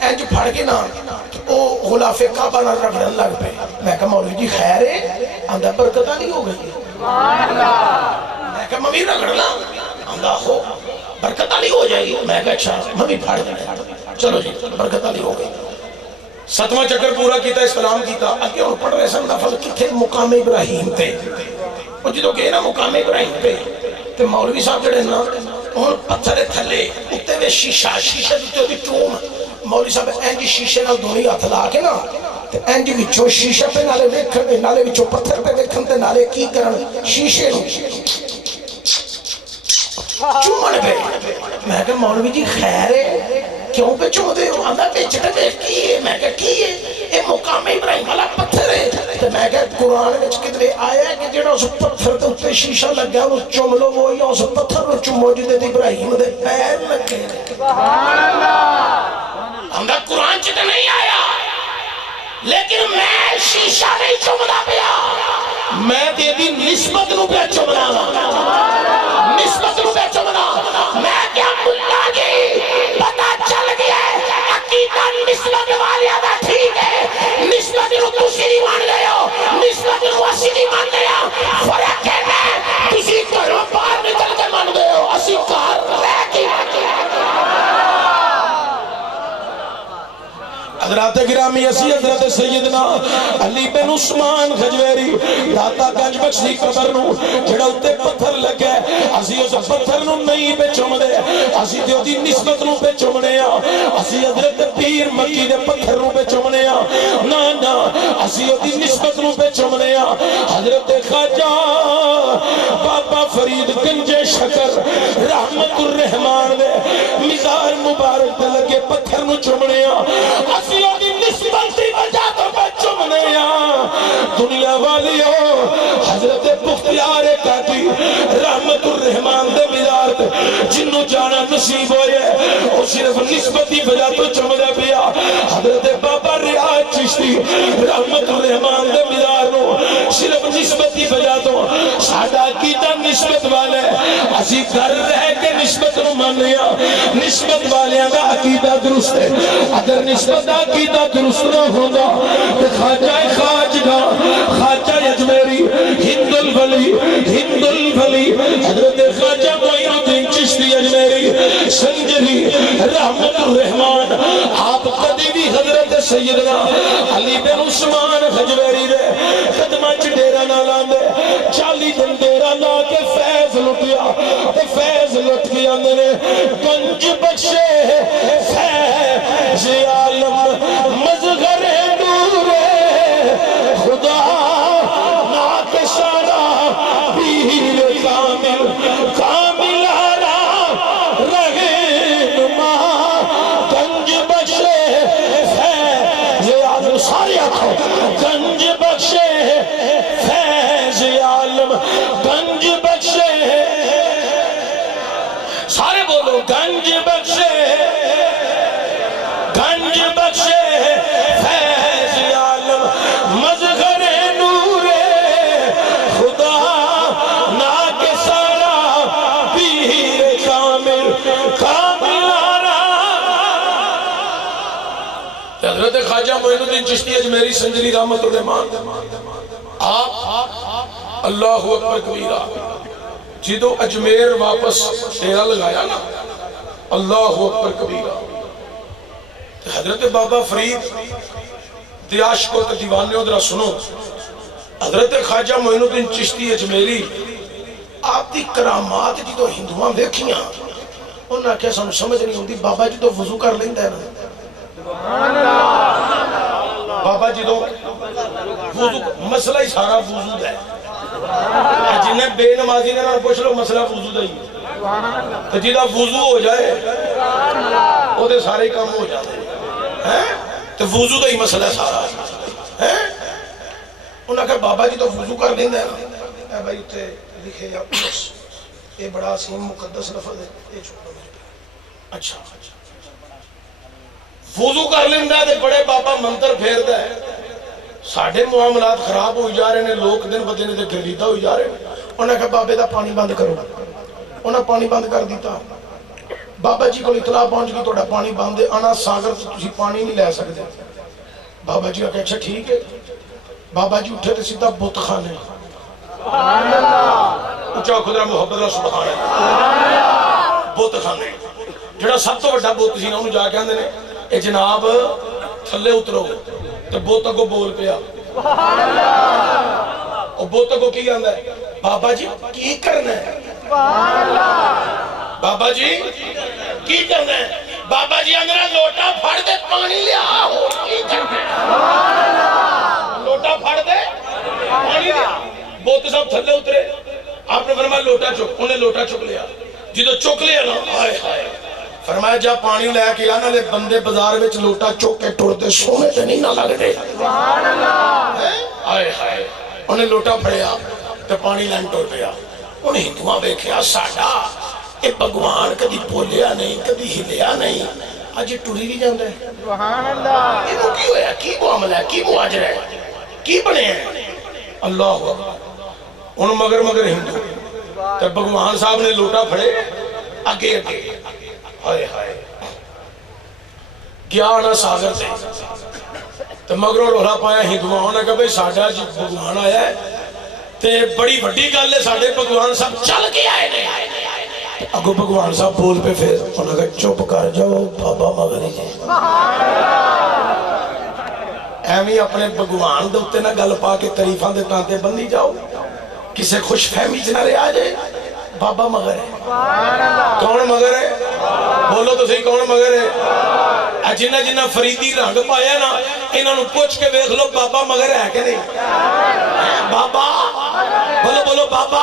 انج پھڑ کے نا وہ غلاف کعبہ نہ رگڑن لگ پے میں کہا مولوی جی خیر ہے اندر برکتہ نہیں ہو گئی میں کہا ممی رگڑنا اندر ہو برکتہ نہیں ہو جائے گی میں کہا اچھا ممی پھڑ گئے چلو جی برکتہ نہیں ہو گئی 7واں چکر پورا کیتا اسلام کیتا اگے اور پڑھ رہے سن لفظ کتھے مقام ابراہیم تے وہ جدو گئے نا مقام ابراہیم پہ تے مولوی صاحب جڑے نا ان پتھر تھلے اتے وے شیشہ شیشہ دیتے ہوتی ٹوم مولوی صاحب اینجی شیشے نال دونی ہاتھ لا کے نا تے اینجی وچوں شیشہ پہ نالے دیکھن تے نالے وچوں پتھر پہ دیکھن تے نالے کی کرن شیشے نو چومن پہ میں کہا مولوی جی خیر ہے کیوں پہ چو دے ہو آندھا بیچتے پہ کی ہے میں کہا کی ہے اے مقام ابراہیم والا پتھر ہے تو میں کہا قرآن میں کتنے آیا ہے کہ جڑا اس پتھر تے اتے شیشہ لگ گیا اس چوم لو وہ یا اس پتھر میں چوم موجود ہے ابراہیم دے پیر لگے آندھا قرآن چیتے نہیں آیا لیکن میں شیشہ نہیں چومنا پیا میں دے دی نسبت نو پہ چومنا نسبت نو پہ چومنا میں کیا ملا جی پتا چل گیا ہے عقیدہ نسبت والی آدھا ٹھیک ہے نسبت نو تسی نہیں مان لے ہو نسبت نو اسی نہیں مان لے ہو فرق ہے میں گرامی اسی حضرت سیدنا علی بن عثمان خجویری داتا گنج بخش دی قبر نو جڑا اتے پتھر لگا اسی اس پتھر نو نہیں پہ چومدے اسی تے دی نسبت نو پہ چومنے آ اسی حضرت پیر مکی دے پتھر نو پہ چومنے آ نا نا اسی دی نسبت نو پہ چومنے آ حضرت خواجہ بابا فرید گنج شکر رحمت الرحمان دے مزار مبارک دے لگے پتھر نو چومنے آ اسی دی نسبت دی وجہ تو پہ چومنے آ دنیا والیو حضرت بختیار کاکی رحمت الرحمان دے مزار دے جنو جانا نصیب ہوئے وہ صرف نسبتی وجہ تو چمدہ پیا حضرت بابا ریاض چشتی رحمت الرحمان دے مزار نو صرف نسبتی وجہ تو سادہ کیتا نسبت والے اسی گھر رہ کے نسبت نو مانیا نسبت والیاں دا عقیدہ درست ہے اگر نسبت دا عقیدہ درست نہ ہوگا تو خواجہ خواجگاہ خواجہ اجمیری ہند الولی حضرت خواجہ معین الدین چشتی اجمیری سنجری رحمت الرحمان آپ کدی بھی حضرت سیدنا علی بن عثمان خجویری دے قدمہ چ ڈیرا نہ لاندے 40 دن ڈیرا لا کے فیض لٹیا تے فیض لٹ کے اندر گنج بخشے فیض عالم مظہر نور خدا ناک سارا پیر کامل کامل آرا رہنما گنج بخشے فیض عالم سارے آنکھوں گنج بخشے فیض عالم گنج بخشے سارے بولو گنج بخشے فیض عالم مظہر نور خدا ناک سارا پیر کامل کامل آرا حضرت خواجہ معین الدین چشتی اجمیری سنجری رحمت الرحمان آپ اللہ اکبر کبیرہ جدو اجمیر واپس ڈیرا لگایا نا اللہ اکبر کبیرہ حضرت بابا فرید دیاش کو دیوانے ادھرا سنو حضرت خواجہ معین الدین چشتی اجمیری آپ دی کرامات جدو ہندوان دیکھیاں انہاں کیا سمجھ نہیں ہوندی بابا جدو وضو کر لیندہ ہے نا بابا جدو وضو مسئلہ ہی سارا وضو ہے جنہیں بے نمازی نے نہ پوچھ لو مسئلہ وضو دا ہی تو جدہ وضو ہو جائے وہ دے سارے کام ہو جاتے ہیں تو وضو دا ہی مسئلہ سارا ہے انہاں کہا بابا جی تو وضو کر دیندہ ہے اے بھائی اتھے لکھے یا پوچھ یہ بڑا عظیم مقدس لفظ ہے یہ چھوڑا میرے پہ اچھا وضو کر لیندہ ہے بڑے بابا منتر پھیر دا ہے ساڑھے معاملات خراب ہوئی جا رہے ہیں لوگ دن بدنے دے گردیدہ ہوئی جا رہے ہیں انہوں نے کہا بابے دا پانی بند کرو انہوں نے پانی بند کر دیتا بابا جی کو اطلاع پہنچ گئی توڑا پانی بند ہے آنا ساگر سے تجھے پانی نہیں لے سکتے بابا جی کہا اچھا ٹھیک ہے بابا جی اٹھے تھے سیدھا بت خانے اچھا خدرہ محبت اللہ سبحان ہے بت خانے جڑا سب تو بڑا بت سی نا انہوں جا کے آندے نے اے جناب تھلے اترو تو بوتا کو بول پیا اور بوتا کو کی آندہ ہے بابا جی کی کرنا ہے بابا جی کی کرنا ہے بابا جی اندرہ لوٹا پھڑ دے پانی لیا ہو کی کرنا ہے لوٹا پھڑ دے پانی لیا بوتے صاحب تھلے اترے آپ نے فرمایا لوٹا چک انہیں لوٹا چک لیا جدو چک لیا نا آئے آئے فرمایا جا پانی لے کے آنا لے بندے بازار وچ لوٹا چوک کے ٹوڑ دے سونے تے نہیں نہ لگ دے آئے آئے انہیں لوٹا پڑیا تو پانی لین ٹوڑ پیا انہیں ہندوان بیکھیا ساڑا اے بھگوان کدی بولیا نہیں کدی ہلیا نہیں آج یہ ٹوری بھی جاندے یہ وہ کی ہویا کی معاملہ ہے کی مواجر ہے کی بنے ہیں اللہ انہوں مگر ہندو تو بھگوان صاحب نے لوٹا پھڑے آگے آگے ہائے ہائے گیا آنا ساگر سے تو مگروں رولا پایا ہندوان ہونا کہ بھئی ساڑھا جی بھگوان آیا ہے تے بڑی بڑی گل ہے ساڑھے بھگوان صاحب چل کے آئے نہیں اگو بھگوان صاحب بول پہ پھر انہوں نے کہا چوپ کر جاؤ بابا مغری جی ਐਵੇਂ ਆਪਣੇ ਭਗਵਾਨ ਦੇ ਉੱਤੇ ਨਾ ਗੱਲ ਪਾ ਕੇ ਤਾਰੀਫਾਂ ਦੇ ਤਾਂਤੇ ਬੰਨੀ ਜਾਓ, ਕਿਸੇ ਖੁਸ਼ ਫਹਿਮੀ ਚ ਨਾ ਰਿਹਾ ਜੇ। ਬਾਬਾ ਮਗਰ ਹੈ। ਕੌਣ ਮਗਰ ਹੈ? ਬੋਲੋ ਤੁਸੀਂ, ਕੌਣ ਮਗਰ ਹੈ? ਜਿੰਨਾ ਜਿੰਨਾ ਫਰੀਦੀ ਰੰਗ ਪਾਇਆ ਨਾ, ਇਹਨਾਂ ਨੂੰ ਪੁੱਛ ਕੇ ਵੇਖ ਲੋ ਬਾਬਾ ਮਗਰ ਹੈ ਕਿ ਨਹੀਂ। ਬਾਬਾ ਬੋਲੋ, ਬੋਲੋ ਬਾਬਾ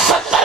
70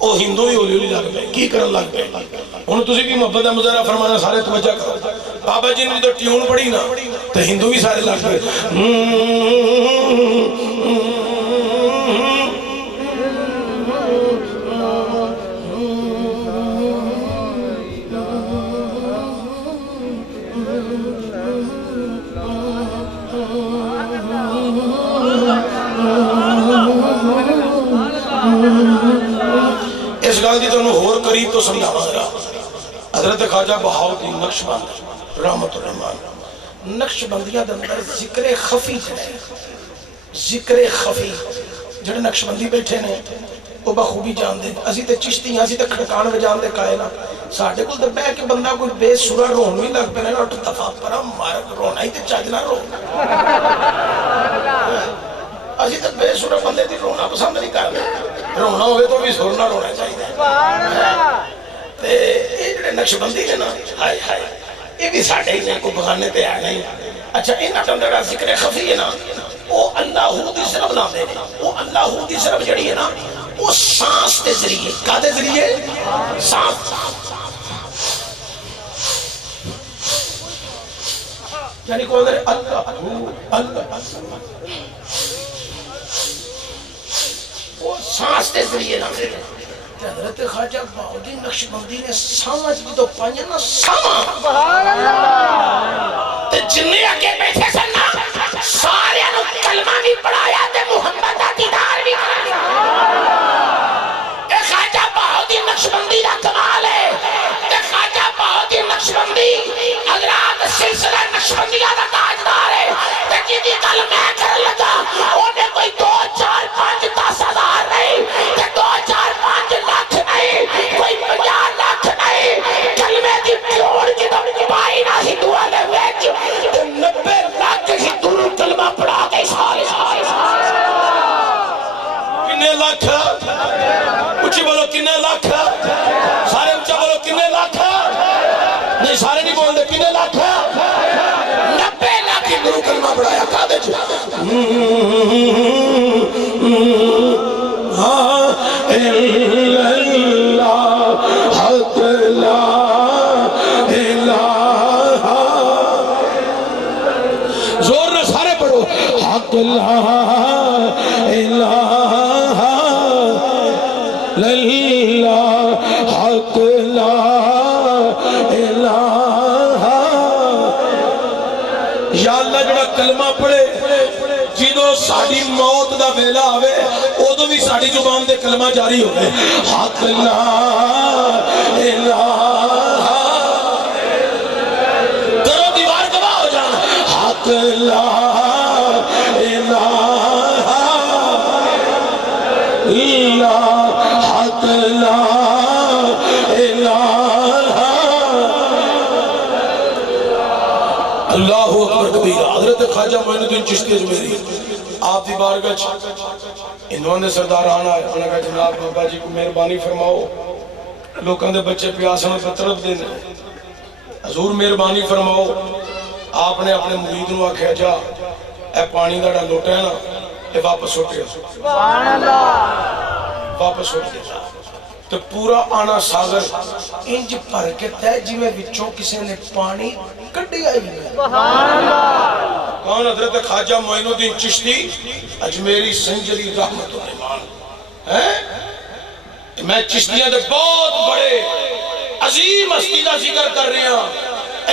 وہ ہندو بھی ہولی ہولی لگ پے کی کرن لگ پے ہن تسی بھی محبت دا مظاہرہ فرمانا سارے توجہ کرو بابا جی نے تو ٹیون پڑھی نا تے ہندو بھی سارے لگ پے اس گل دی تانوں ہور قریب تو سمجھاواں گا حضرت خواجہ بہاؤالدین نقشبند رحمت الرحمان نقشبندیاں دے اندر ذکر خفی ذکر خفی جڑے نقشبندی بیٹھے نے وہ بخوبی جان دے اسی تے چشتی ہیں اسی تے کھڑکان وجان دے قائل ہاں ساڈے کول تے بیٹھ کے بندہ کوئی بے سورا رون بھی لگ پے نا اٹھ دفعہ پرا مار رونا ہی تے چج نہ رو اسی تے بے سورا بندے دی رونا پسند نہیں کرتے رونا ہوئے تو بھی سور نہ رونا چاہیے تے یہ جڑے نقشبندی نے نا ہائے ہائے یہ بھی ساڈے ہی نے کوئی بغانے تے آ نہیں اچھا انہاں دا جڑا ذکر خفی ہے نا وہ اللہ دی صرف نام دے وہ اللہ دی صرف جڑی ہے نا وہ سانس کے ذریعے کادے ذریعے سانس یعنی کوئی اندر اللہ اللہ وہ سانس کے ذریعے نام دے حضرت خواجہ بہاؤالدین نقشبندی نے سامج بھی تو پائیں نا ساما تے جنہیں آگے بیٹھے سننا سارے انہوں کلمہ بھی پڑھایا تے محمد دا دیدار بھی کرایا اے خواجہ بہاؤالدین نقشبندی دا کمال ہے اے خواجہ بہاؤالدین نقشبندی حضرات سلسلہ نقشبندیہ دا تاجدار ہے تے جدی کل میں کر لگا انہیں کوئی 2 4 5 10 ہزار نہیں تے 2 4 5 لاکھ نہیں کوئی 50 لاکھ نہیں کلمے دی پیوڑ کی تو پائی نہ ہندو والے ویچ 90 لاکھ ہندو کلمہ پڑھا گئے سارے کنے لاکھ اچھی بولو کنے لاکھ سارے اچھا بولو کنے لاکھ نہیں سارے نہیں بول دے کنے لاکھ 90 لاکھ ہندو کلمہ پڑھایا کہا دے جو زور نہ سارے پڑھو حق لا الہ للہ حق لا الہ یا اللہ جڑا کلمہ پڑھے جنہوں ساڑی موت دا ویلا آوے ادو بھی ساڑی زبان دے کلمہ جاری ہوئے حق لا الہ کرو دیوار گواہ ہو جانا حق لا الہ الا حق لا الہ اللہ اکبر کبیر حضرت خواجہ معین الدین چشتی اجمیری آپ دی بارگاہ انہوں نے سردار آنا ہے انہوں نے کہا جناب بابا جی کو مہربانی فرماؤ لوکاں دے بچے پیاسوں میں طرف دینے حضور مہربانی فرماؤ آپ نے اپنے مرید نو آکھیا جا اے پانی دا لوٹا ہے نا اے واپس اٹھ گیا واپس اٹھ گیا تو پورا آنا ساگر انج پر کے تے جی میں بچوں کسے نے پانی کٹی آئی ہے کون حضرت خواجہ معین الدین چشتی اجمیری سنجری رحمت الرحمان میں چشتیاں دے بہت بڑے عظیم ہستی کا ذکر کر رہے ہیں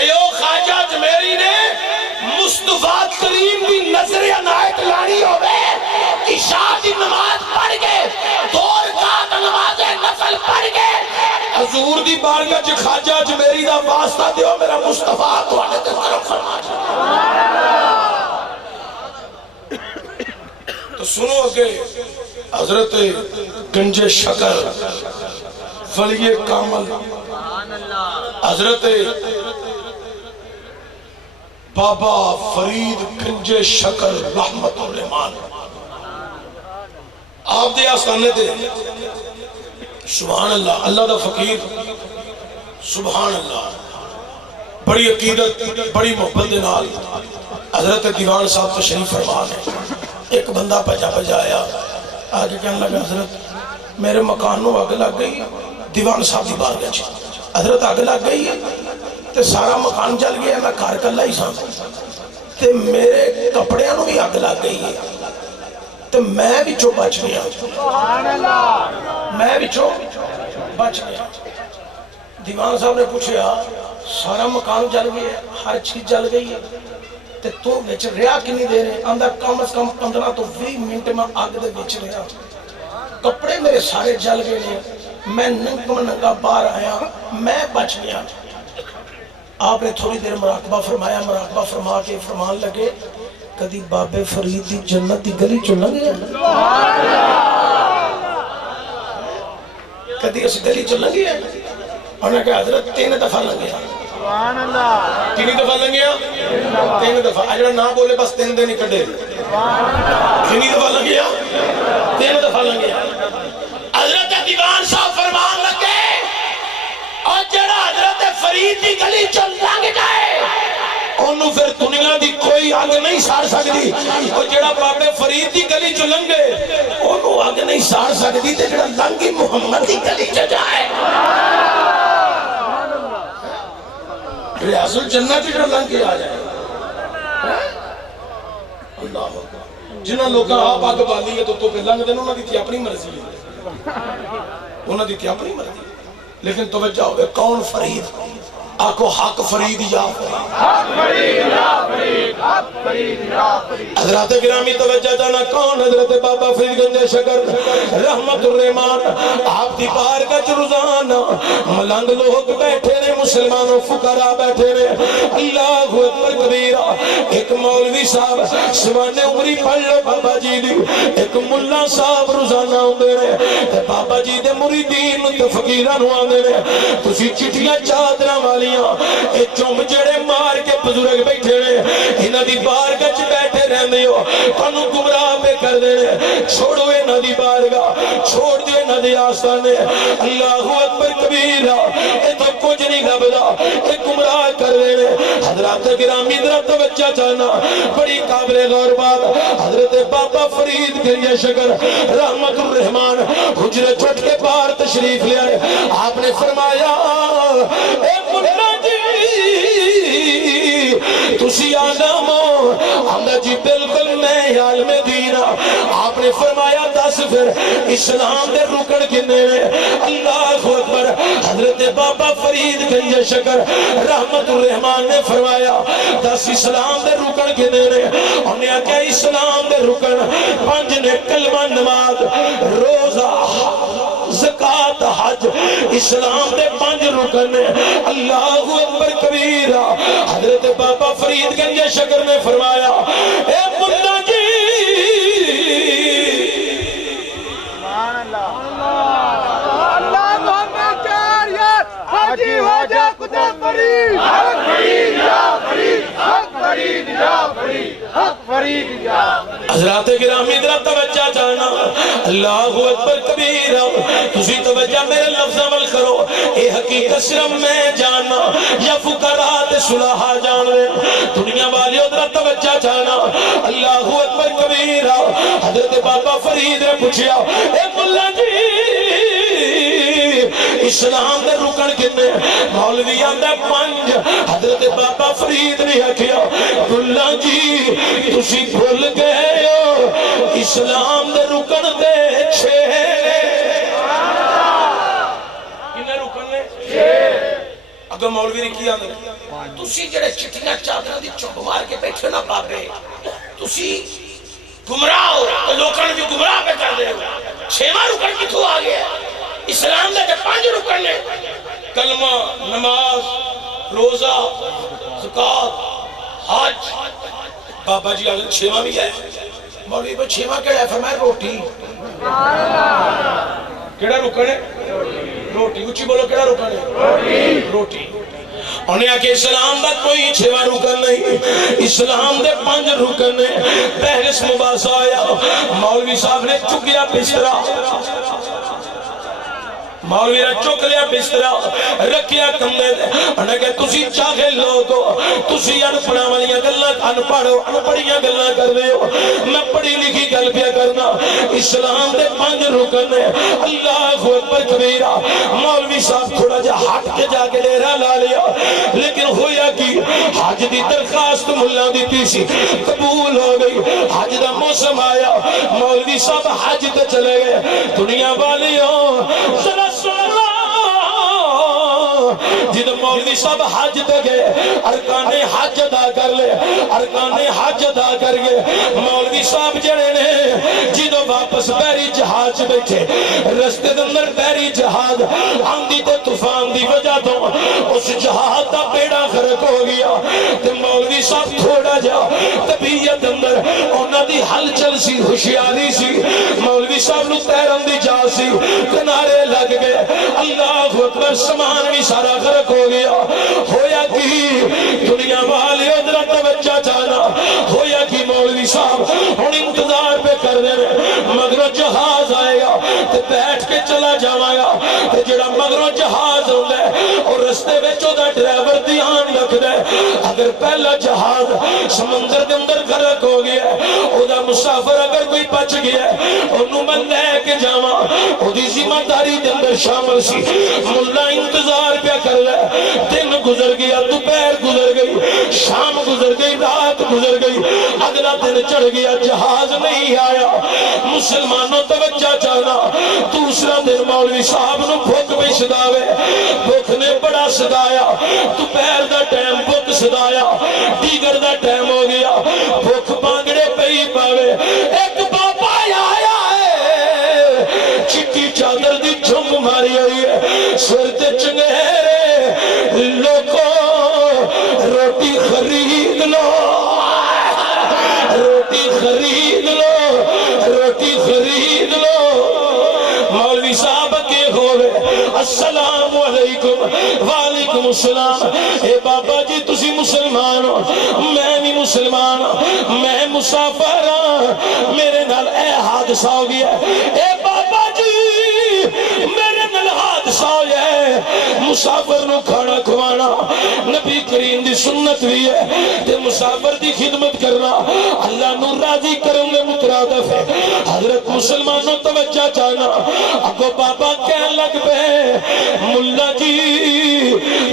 ایو خواجہ اجمیری نے مصطفیٰ کریم دی نظر عنایت لانی ہوئے عشاء دی نماز پڑھ گئے 2 رکعت نماز نفل پڑھ گئے حضور دی بارگاہ چ خواجہ اجمیری دا واسطہ دیو میرا مصطفیٰ تو آنے تے طرف فرما تو سنو کہ حضرت گنج شکر ولی کامل حضرت بابا فرید گنج شکر رحمت الرحمان آپ دے آستانے دے سبحان اللہ اللہ دا فقیر سبحان اللہ بڑی عقیدت بڑی محبت دے نال حضرت دیوان صاحب تشریف فرما ہے ایک بندہ پجا آیا آگے کہنے لگا حضرت میرے مکان نو اگ لگ گئی دیوان صاحب دی بارگاہ چ حضرت اگ لگ گئی تے سارا مکان جل گیا میں گھر کلا ہی سا تے میرے کپڑیاں نو بھی اگ لگ گئی ہے تے میں وچوں بچ گیا میں وچوں بچ گیا دیوان صاحب نے پوچھا سارا مکان جل گیا ہر چیز جل گئی ہے تے تو وچ رہیا کنی دیر ہے آندا کم از کم 15 تو 20 منٹ میں اگ دے وچ رہیا کپڑے میرے سارے جل گئے ہیں میں ننگا باہر آیا میں بچ گیا آپ نے تھوڑی دیر مراقبہ فرمایا مراقبہ فرما کے فرمان لگے کدی بابے فرید دی جنت دی گلی چ لنگے کدی اس گلی چ لنگے انہوں نے کہا حضرت 3 دفعہ لنگے کتنی دفعہ لنگے 3 دفعہ اجڑا نہ بولے بس 3 دن ہی کڈے کتنی دفعہ لنگے 3 دفعہ لنگے حضرت دیوان صاحب فرمان لگے اور جڑا حضرت فرید دی گلی چل لنگ جائے انہوں پھر دنیا دی کوئی آگ نہیں سار سکتی اور جڑا بابے فرید دی گلی چ لنگے انہوں آگ نہیں سار سکتی تے جڑا لنگی محمد دی گلی چ جائے ریاض الجنہ کی جڑا لنگ کے آ جائے اللہ جنہاں لوگاں آپ آگ بالی ہے تو پھر لنگ دینا انہوں نے تھی اپنی مرضی ہے انہوں نے تھی اپنی مرضی لیکن توجہ ہوئے کون فرید آکو حق فرید یا فرید حضرات گرامی توجہ جانا کون حضرت بابا فرید گنج شکر رحمت الرحمان آپ دی بار کا روزانہ ملنگ لوگ بیٹھے رہے مسلمانوں فقراء بیٹھے رہے اللہ اکبر کبیرہ ایک مولوی صاحب سوانے عمری پڑھ لو بابا جی دی ایک ملہ صاحب روزانہ ہوندے رہے بابا جی دے مریدین تے فقیران ہوندے رہے تسی چٹیاں چادراں والی چوم جڑے مار کے بزرگ بیٹھے رہے انہاں دی بارگاہ چ بیٹھے رہندے ہو تانوں گمراہ پہ کر دے چھوڑو انہاں دی بارگاہ چھوڑ دیو انہاں دی آستانے اللہ اکبر کبیرہ اے تو کچھ نہیں لبدا اے گمراہ کر دے حضرات گرامی ذرا توجہ جانا بڑی قابل غور بات حضرت بابا فرید گنج شکر رحمت الرحمان حجرے چھٹ کے باہر تشریف لے آئے آپ نے فرمایا اے ملا جی تسی آدم ہو ہم جی بالکل میں عالم دین آپ نے فرمایا دس پھر اسلام دے رکن کنے اللہ اکبر حضرت بابا فرید گنج شکر رحمت الرحمان نے فرمایا دس اسلام دے رکن کنے انہوں نے کہا اسلام دے رکن 5 نے کلمہ نماز روزہ زکاة حج اسلام دے 5 رکن اللہ اکبر کبیرہ حضرت بابا فرید گنج شکر نے فرمایا اے ملا جی اللہ محمد چاریت حاجی ہو جا خدا فرید حق فرید یا فرید حق فرید یا فرید حق فرید یا حضرات گرامی ذرا توجہ جانا اللہ اکبر کبیرہ تسی توجہ میرے لفظ عمل کرو اے حقیقت صرف میں جانا یا فقراء تے صلحاء جان رہے دنیا والی ذرا توجہ جانا اللہ اکبر کبیرہ حضرت بابا فرید نے پوچھا اے ملا جی اسلام دے رکن کنے مولوی آندا 5 حضرت بابا فرید نے آکھیا ملا جی تسی بھول گئے ہو اسلام دے رکن دے 6 کنے رکن نے 6 اگر مولوی نے کیا تسی جڑے چٹیاں چادراں دی چوب مار کے بیٹھے نا بابے تسی گمراہ ہو تو لوکاں بھی گمراہ پہ کر دے 6واں رکن کتھوں آ گیا اسلام دے 5 رکن نے کلمہ نماز روزہ زکات حج بابا جی آگے 6واں بھی ہے مولوی پر 6واں کہڑا ہے فرمایا روٹی کہڑا رکن ہے روٹی اچھی بولو کہڑا رکن ہے روٹی انہیں آکے اسلام دا کوئی 6واں رکن نہیں اسلام دے 5 رکن نے بحث مباحثہ آیا مولوی صاحب نے چکیا بسترا مولوی نے چک لیا بسترا رکھیا کمرے دے انہیں کہ تسی چاہے لوگو تسی انپڑا والیاں گلاں انپڑیاں گلاں کر رہے ہو میں پڑھی لکھی گل پیا کرنا اسلام دے 5 رکن ہے اللہ اکبر کبیرہ مولوی صاحب تھوڑا جا ہٹ کے جا کے ڈیرا لا لیا لیکن ہویا کی حج دی درخواست ملا دیتی سی قبول ہو گئی حج دا موسم آیا مولوی صاحب حج تے چلے گئے دنیا والیوں ذرا سن لو جد مولوی صاحب حج تے گئے ارکان حج ادا کر لے ارکان حج ادا کر گئے مولوی صاحب جڑے نے جدو واپس بحری جہاز بیٹھے رستے اندر بحری جہاز آندھی تے طوفان دی وجہ تو اس جہاز دا بیڑا غرق ہو گیا تے مولوی صاحب تھوڑا جا طبیعت اندر انہاں دی ہلچل سی ہوشیاری سی مولوی صاحب نو تیرن دی جا سی کنارے لگ گئے اللہ اکبر سامان بھی سارا غرق ہو گیا ہویا کی دنیا والے ادھر توجہ چاہنا ہویا کی مولوی صاحب ہن انتظار پہ کر دے مگروں جہاز آئے گا تے بیٹھ کے چلا جاواں گا تے جڑا مگروں جہاز ہوندا ہے اور رستے وچ اودا ڈرائیور دھیان رکھدا ہے اگر پہلا جہاز سمندر دے اندر غرق ہو گیا اودا مسافر اگر کوئی بچ گیا اونوں میں لے کے جاواں اودی ذمہ داری دے اندر شامل سی ملا انتظار پہ کر رہا دن گزر گیا دوپہر گزر گئی شام گزر گئی رات گزر گئی اگلا دن چڑھ گیا جہاز نہیں آیا مسلمانوں توجہ چاہنا دوسرا دن مولوی صاحب نو بھوک بھی صداوے بھوک نے بڑا صدایا دوپہر دا ٹائم بھوک صدایا دیگر دا ٹائم ہو گیا بھوک بانگڑے پئی پاوے ایک بابا آیا ہے چٹی چادر دی جھنگ ماری ہوئی ہے سر تے چنگیرے لوگوں روٹی خرید لو روٹی خرید لو روٹی خرید لو مولوی صاحب کے ہوئے السلام علیکم وعلیکم السلام اے بابا جی تسی مسلمان ہو میں بھی مسلمان میں مسافر ہوں میرے نال اے حادثہ ہو گیا اے بابا جی میرے نال حادثہ ہو گیا مسافر نو کھانا کھوانا نبی کریم دی سنت بھی ہے تے مسافر دی خدمت کرنا اللہ نو راضی کروں گے مترادف ہے حضرت مسلمانوں توجہ چاہنا اگو بابا کہن لگ پہ ملا جی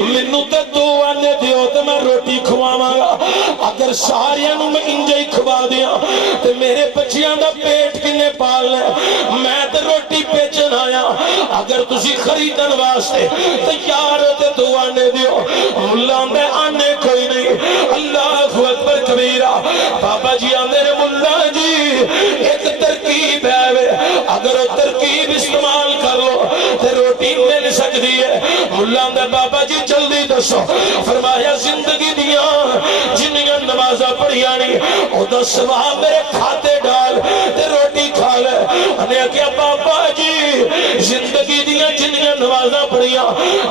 منو تے دو آنے دیو تے میں روٹی کھواواں گا اگر ساریاں نو میں انجے ہی کھوا دیا تے میرے بچیاں دا پیٹ کنے پال لے میں تے روٹی پیچن آیا اگر تسی خریدن واسطے تیار تے دو آنے دیو ملا میں آنے کوئی نہیں اللہ اکبر کبیرہ بابا جی میرے ملا جی ایک ترکیب ہے اگر وہ ترکیب استعمال کر لو تے روٹی مل سکتی ہے ملا میں بابا جی جلدی دسو فرمایا زندگی دیا جنیاں نمازہ پڑھیا نہیں او دا ثواب میرے کھاتے ڈال تے روٹی کھا لے انہیں کیا بابا جی زندگی دیا جنیاں نمازہ پڑھیا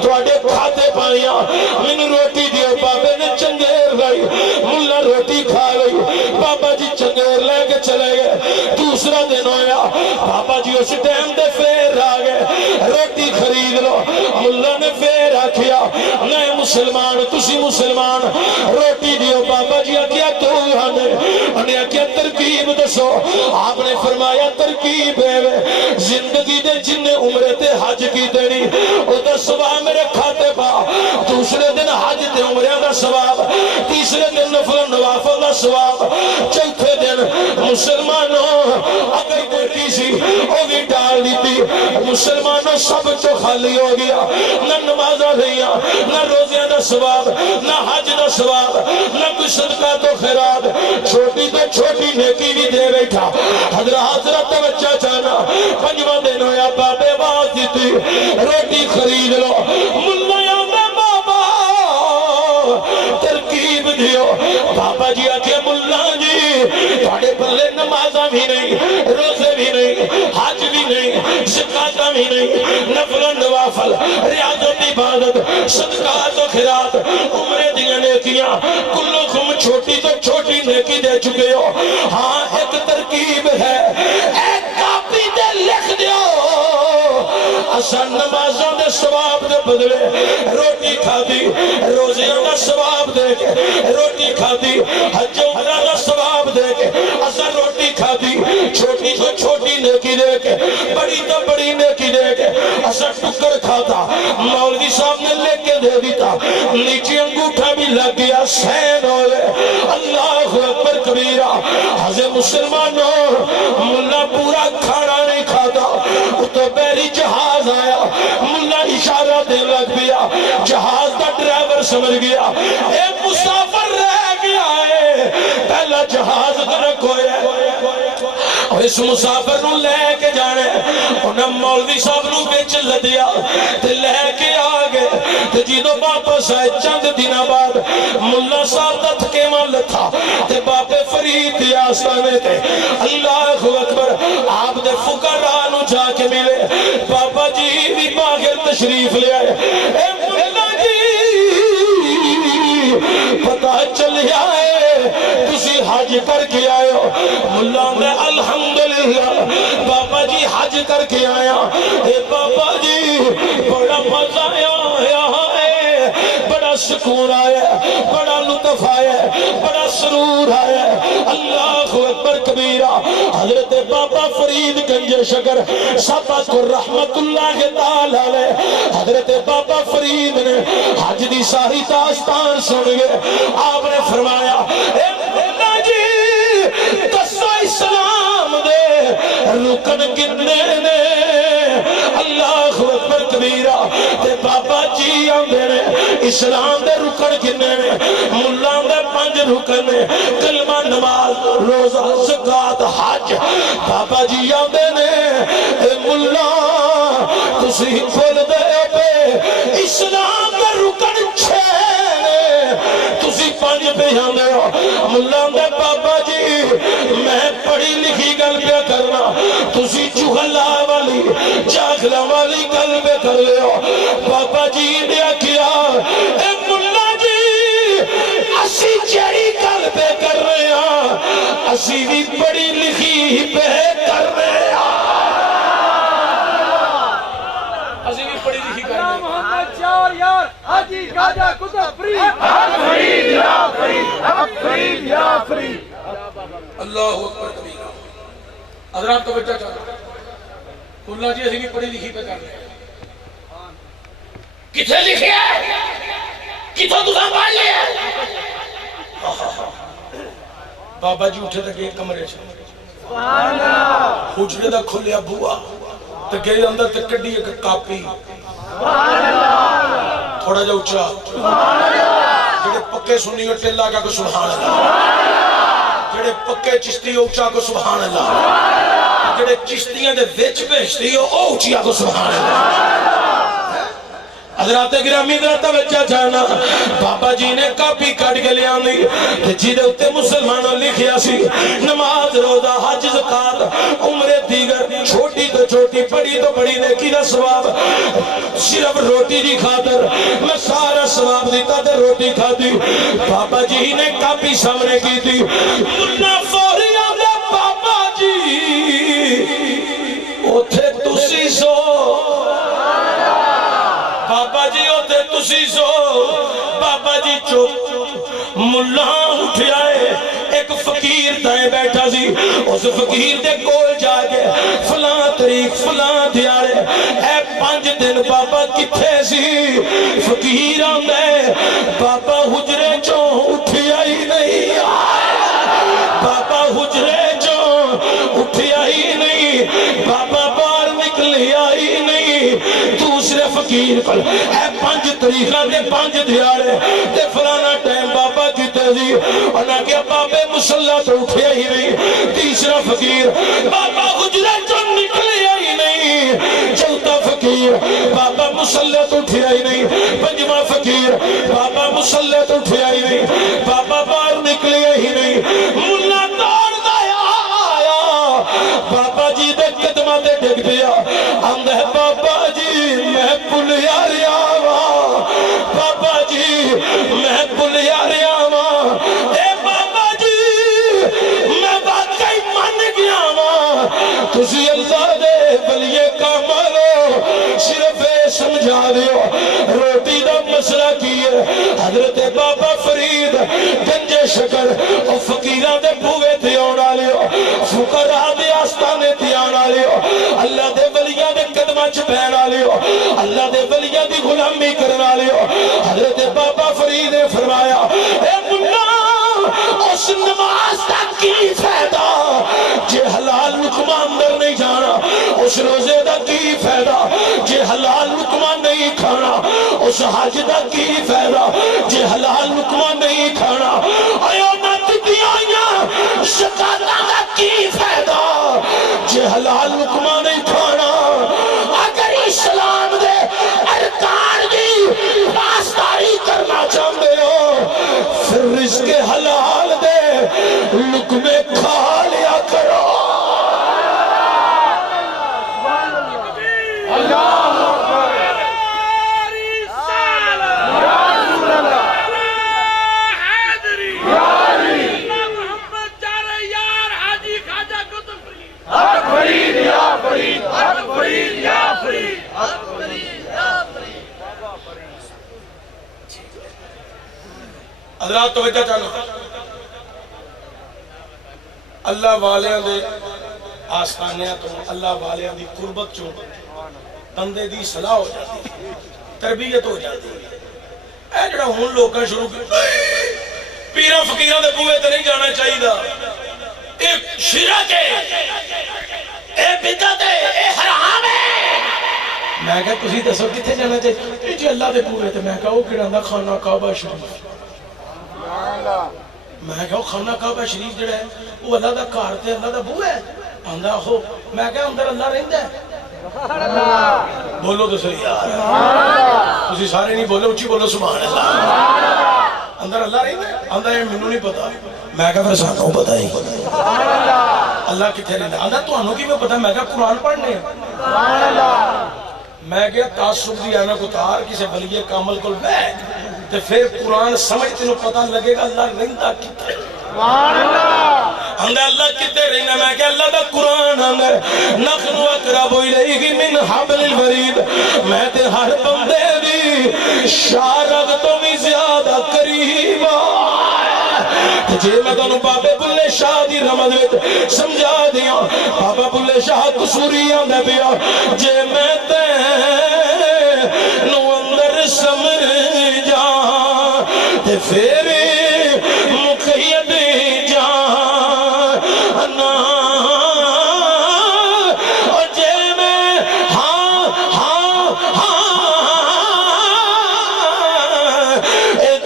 تواڈے کھاتے پائیا میں روٹی دیو بابے نے چنگیر لائی ملا روٹی کھا گئی بابا جی چنگیر لے کے چلے گئے دوسرا دن ہویا بابا جی اس ٹائم دے پھر آ گئے روٹی خرید لو ملا نے پھر آکھیا نئے مسلمان تسی مسلمان روٹی دیو بابا جی آکھیا تو انہیں آکھیا ترکیب دسو آپ نے فرمایا ترکیب ہے زندگی دے جن نے عمرے تے حج کی دینی او دا ثواب میرے کھاتے پا دوسرے دن حج تے عمرے دا ثواب تیسرے دن نفل نوافل دا ثواب چوتھے دن مسلمانوں اگر کوئی کسی او بھی ڈال دیتی مسلمانوں سب چو خالی ہو گیا نہ نمازہ رہیا نہ روزیاں دا ثواب نہ حج دا ثواب نہ کوئی صدقہ تو خیرات چھوٹی تو چھوٹی نیکی بھی دے بیٹھا حضرت توجہ چاہنا پنجواں دن ہویا بابے باز دیتی روٹی خرید لو ملیاں میں بابا ترکیب دیو بابا جی آکھے ملا جی تھوڑے پلے نمازہ بھی نہیں روزے بھی نہیں حج بھی نہیں زکاة بھی نہیں نفل و نوافل ریاضت عبادت صدقات و خیرات عمرے دیا نیکیاں کلکم چھوٹی تو چھوٹی نیکی دے چکے ہو ہاں ایک ترکیب ہے ایک کاپی دے لکھ دیو اساں نمازاں دے ثواب دے بدلے روٹی کھادی روزیاں دا ثواب دے کے روٹی کھادی حج عمرہ دا ثواب دے کے اساں روٹی کھادی چھوٹی تو چھوٹی نیکی دے کے بڑی تو بڑی نیکی دے کے اساں ٹکر کھاتا مولوی صاحب نے لے کے دے دیتا نیچے انگوٹھا بھی لگ گیا سین ہوئے اللہ اکبر کبیرہ حضرت مسلمانوں ملا پورا کھانا نہیں کھاتا تو بیری جہاز آیا ملا اشارہ دے لگ گیا جہاز کا ڈرائیور سمجھ گیا اے مسافر رہ گیا ہے پہلا جہاز غرق ہویا اور اس مسافر نو لے کے جانے انہیں مولوی صاحب نو بیچ لدیا تے لے کے آگے تے جیدو واپس آئے چند دنہ بعد ملا صاحب دا تھکیمہ لتھا تے باپے فرید دی آستانے تے اللہ اکبر آپ دے فقرانو جا کے ملے بابا جی بھی باغر تشریف لے آئے اے ملا جی پتہ چل آئے تسی حج کر کے آئے ہو ملا نے الحمدللہ بابا جی حج کر کے آیا اے بابا جی بڑا مزہ آیا ہے بڑا سکون آیا بڑا لطف آیا بڑا سرور آیا اللہ اکبر کبیرہ حضرت بابا فرید گنج شکر سبت رحمت اللہ تعالی علیہ حضرت بابا فرید نے حج دی ساری داستان سن گئے آپ نے فرمایا اے مولا جی دسو اسلام دے رکن کتنے نے اللہ اکبر کبیرہ تے بابا جی آندے نے اسلام دے رکن کتنے نے ملا دے 5 رکن نے کلمہ نماز روزہ زکات حج بابا جی آندے نے اے ملا تسی بول دے پہ اسلام دے رکن 6 نے تسی 5 پہ آندے ہو ملا دے بابا جی میں پڑھی لکھی گل پہ کرنا تسی چوہلا والی جاگلا والی گل پہ کر لے ہو بابا جی نے کیا اے ملا جی اسی جڑی گل پہ کر رہے ہیں اسی بھی پڑھی لکھی پہ کر رہے ہیں اسی بھی پڑھی لکھی کر رہے ہیں محمد چار یار حاجی گاجہ کتب فرید حق فرید یا فرید حق فرید یا فرید اللہ اکبر کبیرہ حضرات توجہ چاہتا اللہ جی اسی بھی پڑھی لکھی پہ کر رہے ہیں کتھے لکھے ہے کتھے تُساں پڑھ لے بابا جی اٹھے تک ایک کمرے سے حجرے دا کھلیا بوا تو گئے اندر تک کڑی ایک کاپی تھوڑا جا اچھا جڑے پکے سنی اور ٹیلہ کا کو سبحان اللہ جڑے پکے چشتی اچھا کو سبحان اللہ جڑے چشتیاں دے ویچ بیشتی او اچھا کو سبحان اللہ حضرات گرامی در توجہ جانا بابا جی نے کاپی کٹ کے لے آنی جی دے اتے مسلمانوں لکھیا سی نماز روزہ حج زکات عمرے دیگر چھوٹی تو چھوٹی بڑی تو بڑی نیکی دا ثواب صرف روٹی دی خاطر میں سارا ثواب دیتا تے روٹی کھا دی بابا جی نے کاپی سامنے کی تھی منا فوری آدھے بابا جی اتھے تسی سو بابا جی ہوتے تسی سو بابا جی چپ ملا اٹھ آئے ایک فقیر دائیں بیٹھا سی اس فقیر دے کول جا کے فلاں تاریخ فلاں دیارے اے 5 دن بابا کتھے سی فقیر آندے بابا حجرے چوں اٹھ آئی نہیں بابا حجرے چوں اٹھ آئی نہیں بابا باہر نکلی آئی نہیں دوسرے فقیر پر اے 5 تاریخاں دے 5 دیارے تے فلانا ٹائم بابا کیتے سی انہاں کہ بابے مسلح تو اٹھے ہی نہیں تیسرا فقیر بابا حجرے چون نکلے ہی نہیں چوتھا فقیر بابا مسلح تو اٹھے ہی نہیں پنجواں فقیر بابا مسلح تو اٹھے ہی نہیں بابا باہر نکلے ہی نہیں ملا دوڑ دایا بابا جی دے قدمہ دے ڈگ دیا اندہ بابا جی میں بلیا ریا بابا جی میں بلیا ریا اے بابا جی میں واقعی من گیا تسی اللہ دے بلیے کا مالو مسئلہ کی ہے حضرت بابا فرید گنج شکر او فقیران دے بوئے تے آنا لیو فقراء دے آستانے تے آنا لیو اللہ دے ولیاں دے قدمہ چ بہنا لیو اللہ دے ولیاں دی غلامی کرنا لیو حضرت بابا فرید نے فرمایا اے منا اس نماز تک کی فائدہ جے حلال لقمہ اندر نہیں جانا اس روزے دا کی فائدہ جے حلال لقمہ نہیں کھانا اس حج دا کی فائدہ جے حلال لقمہ نہیں کھانا ایو نت دیاں شکاتا دا کی فائدہ جے حلال لقمہ نہیں کھانا اگر اسلام دے ارکان دی پاسداری کرنا چاہتے ہو پھر رزق حلال دے لقمے کھا لیا کرو حضرات توجہ چاہنا اللہ والیاں دے آستانیاں تو اللہ والیاں دی قربت چوں بندے دی صلاح ہو جاتی تربیت ہو جاتی اے جڑا ہون لوگاں شروع پیرہ فقیرہ دے بوئے تے نہیں جانا چاہیے دا ایک شرک ہے اے بدعت ہے اے حرام ہے میں کہا تسی دسو کتھے جانا چاہیے جی اللہ دے بوئے تے میں کہا وہ کڑا دا خانہ کعبہ شریف میں کہا خانہ کعبہ شریف جڑا ہے وہ اللہ دا کار تے اللہ دا بو ہے آندھا ہو میں کہا اندر اللہ رہندہ ہے بولو تو صحیح یار تسی سارے نہیں بولو اچھی بولو سبحان اللہ اندر اللہ رہندہ ہے آندھا یہ منو نہیں پتا میں کہا پھر سانوں پتا ہی اللہ کتھے رہندہ آندھا تو انہوں کی میں پتا میں کہا قرآن پڑھنے میں کہا تعصب دی آنا کو تار کسے ولی کامل کل بیٹھ تے پھر قرآن سمجھتے نو پتہ لگے گا اللہ رہندہ کتے اندر اللہ کتے رہنا میں کہ اللہ دا قرآن اندر نخن اقرب الیہ من حبل الورید میں تے ہر بندے دی شارد تو بھی زیادہ قریب جے میں تو بابے بلے شاہ دی رمض ویت سمجھا دیا بابا بلے شاہ قصوری آندے بیا جے میں تے نو اندر سمجھا تے پھر مقید جانا اور جے میں ہاں ہاں ہاں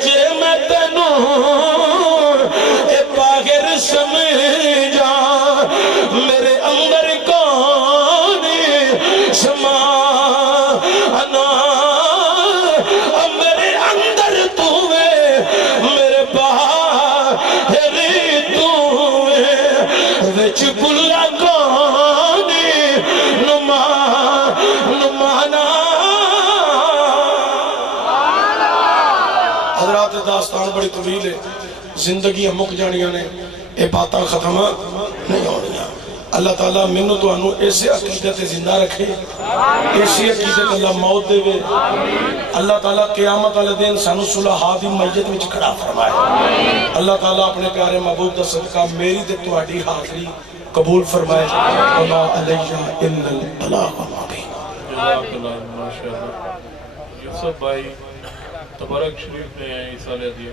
جے میں تینوں اے باغر سمجھا میرے اندر کون سما چپلا کونی نمانا حضرات داستان بڑی طویل ہے زندگی مک جانیاں نے اے باتاں ختم نہیں ہونیاں اللہ تعالیٰ منو تو انہوں ایسے عقیدت زندہ رکھے ایسی عقیدت اللہ موت دے وے اللہ تعالیٰ قیامت والے دن سانو صلحاء دی میت وچ کھڑا فرمائے اللہ تعالیٰ اپنے پیارے محبوب دا صدقہ میری تے تہاڈی حاضری قبول فرمائے وما علیہ الا البلاغ المبین جزاک اللہ ماشاءاللہ یوسف بھائی تبارک شریف نے عیسیٰ علیہ دیا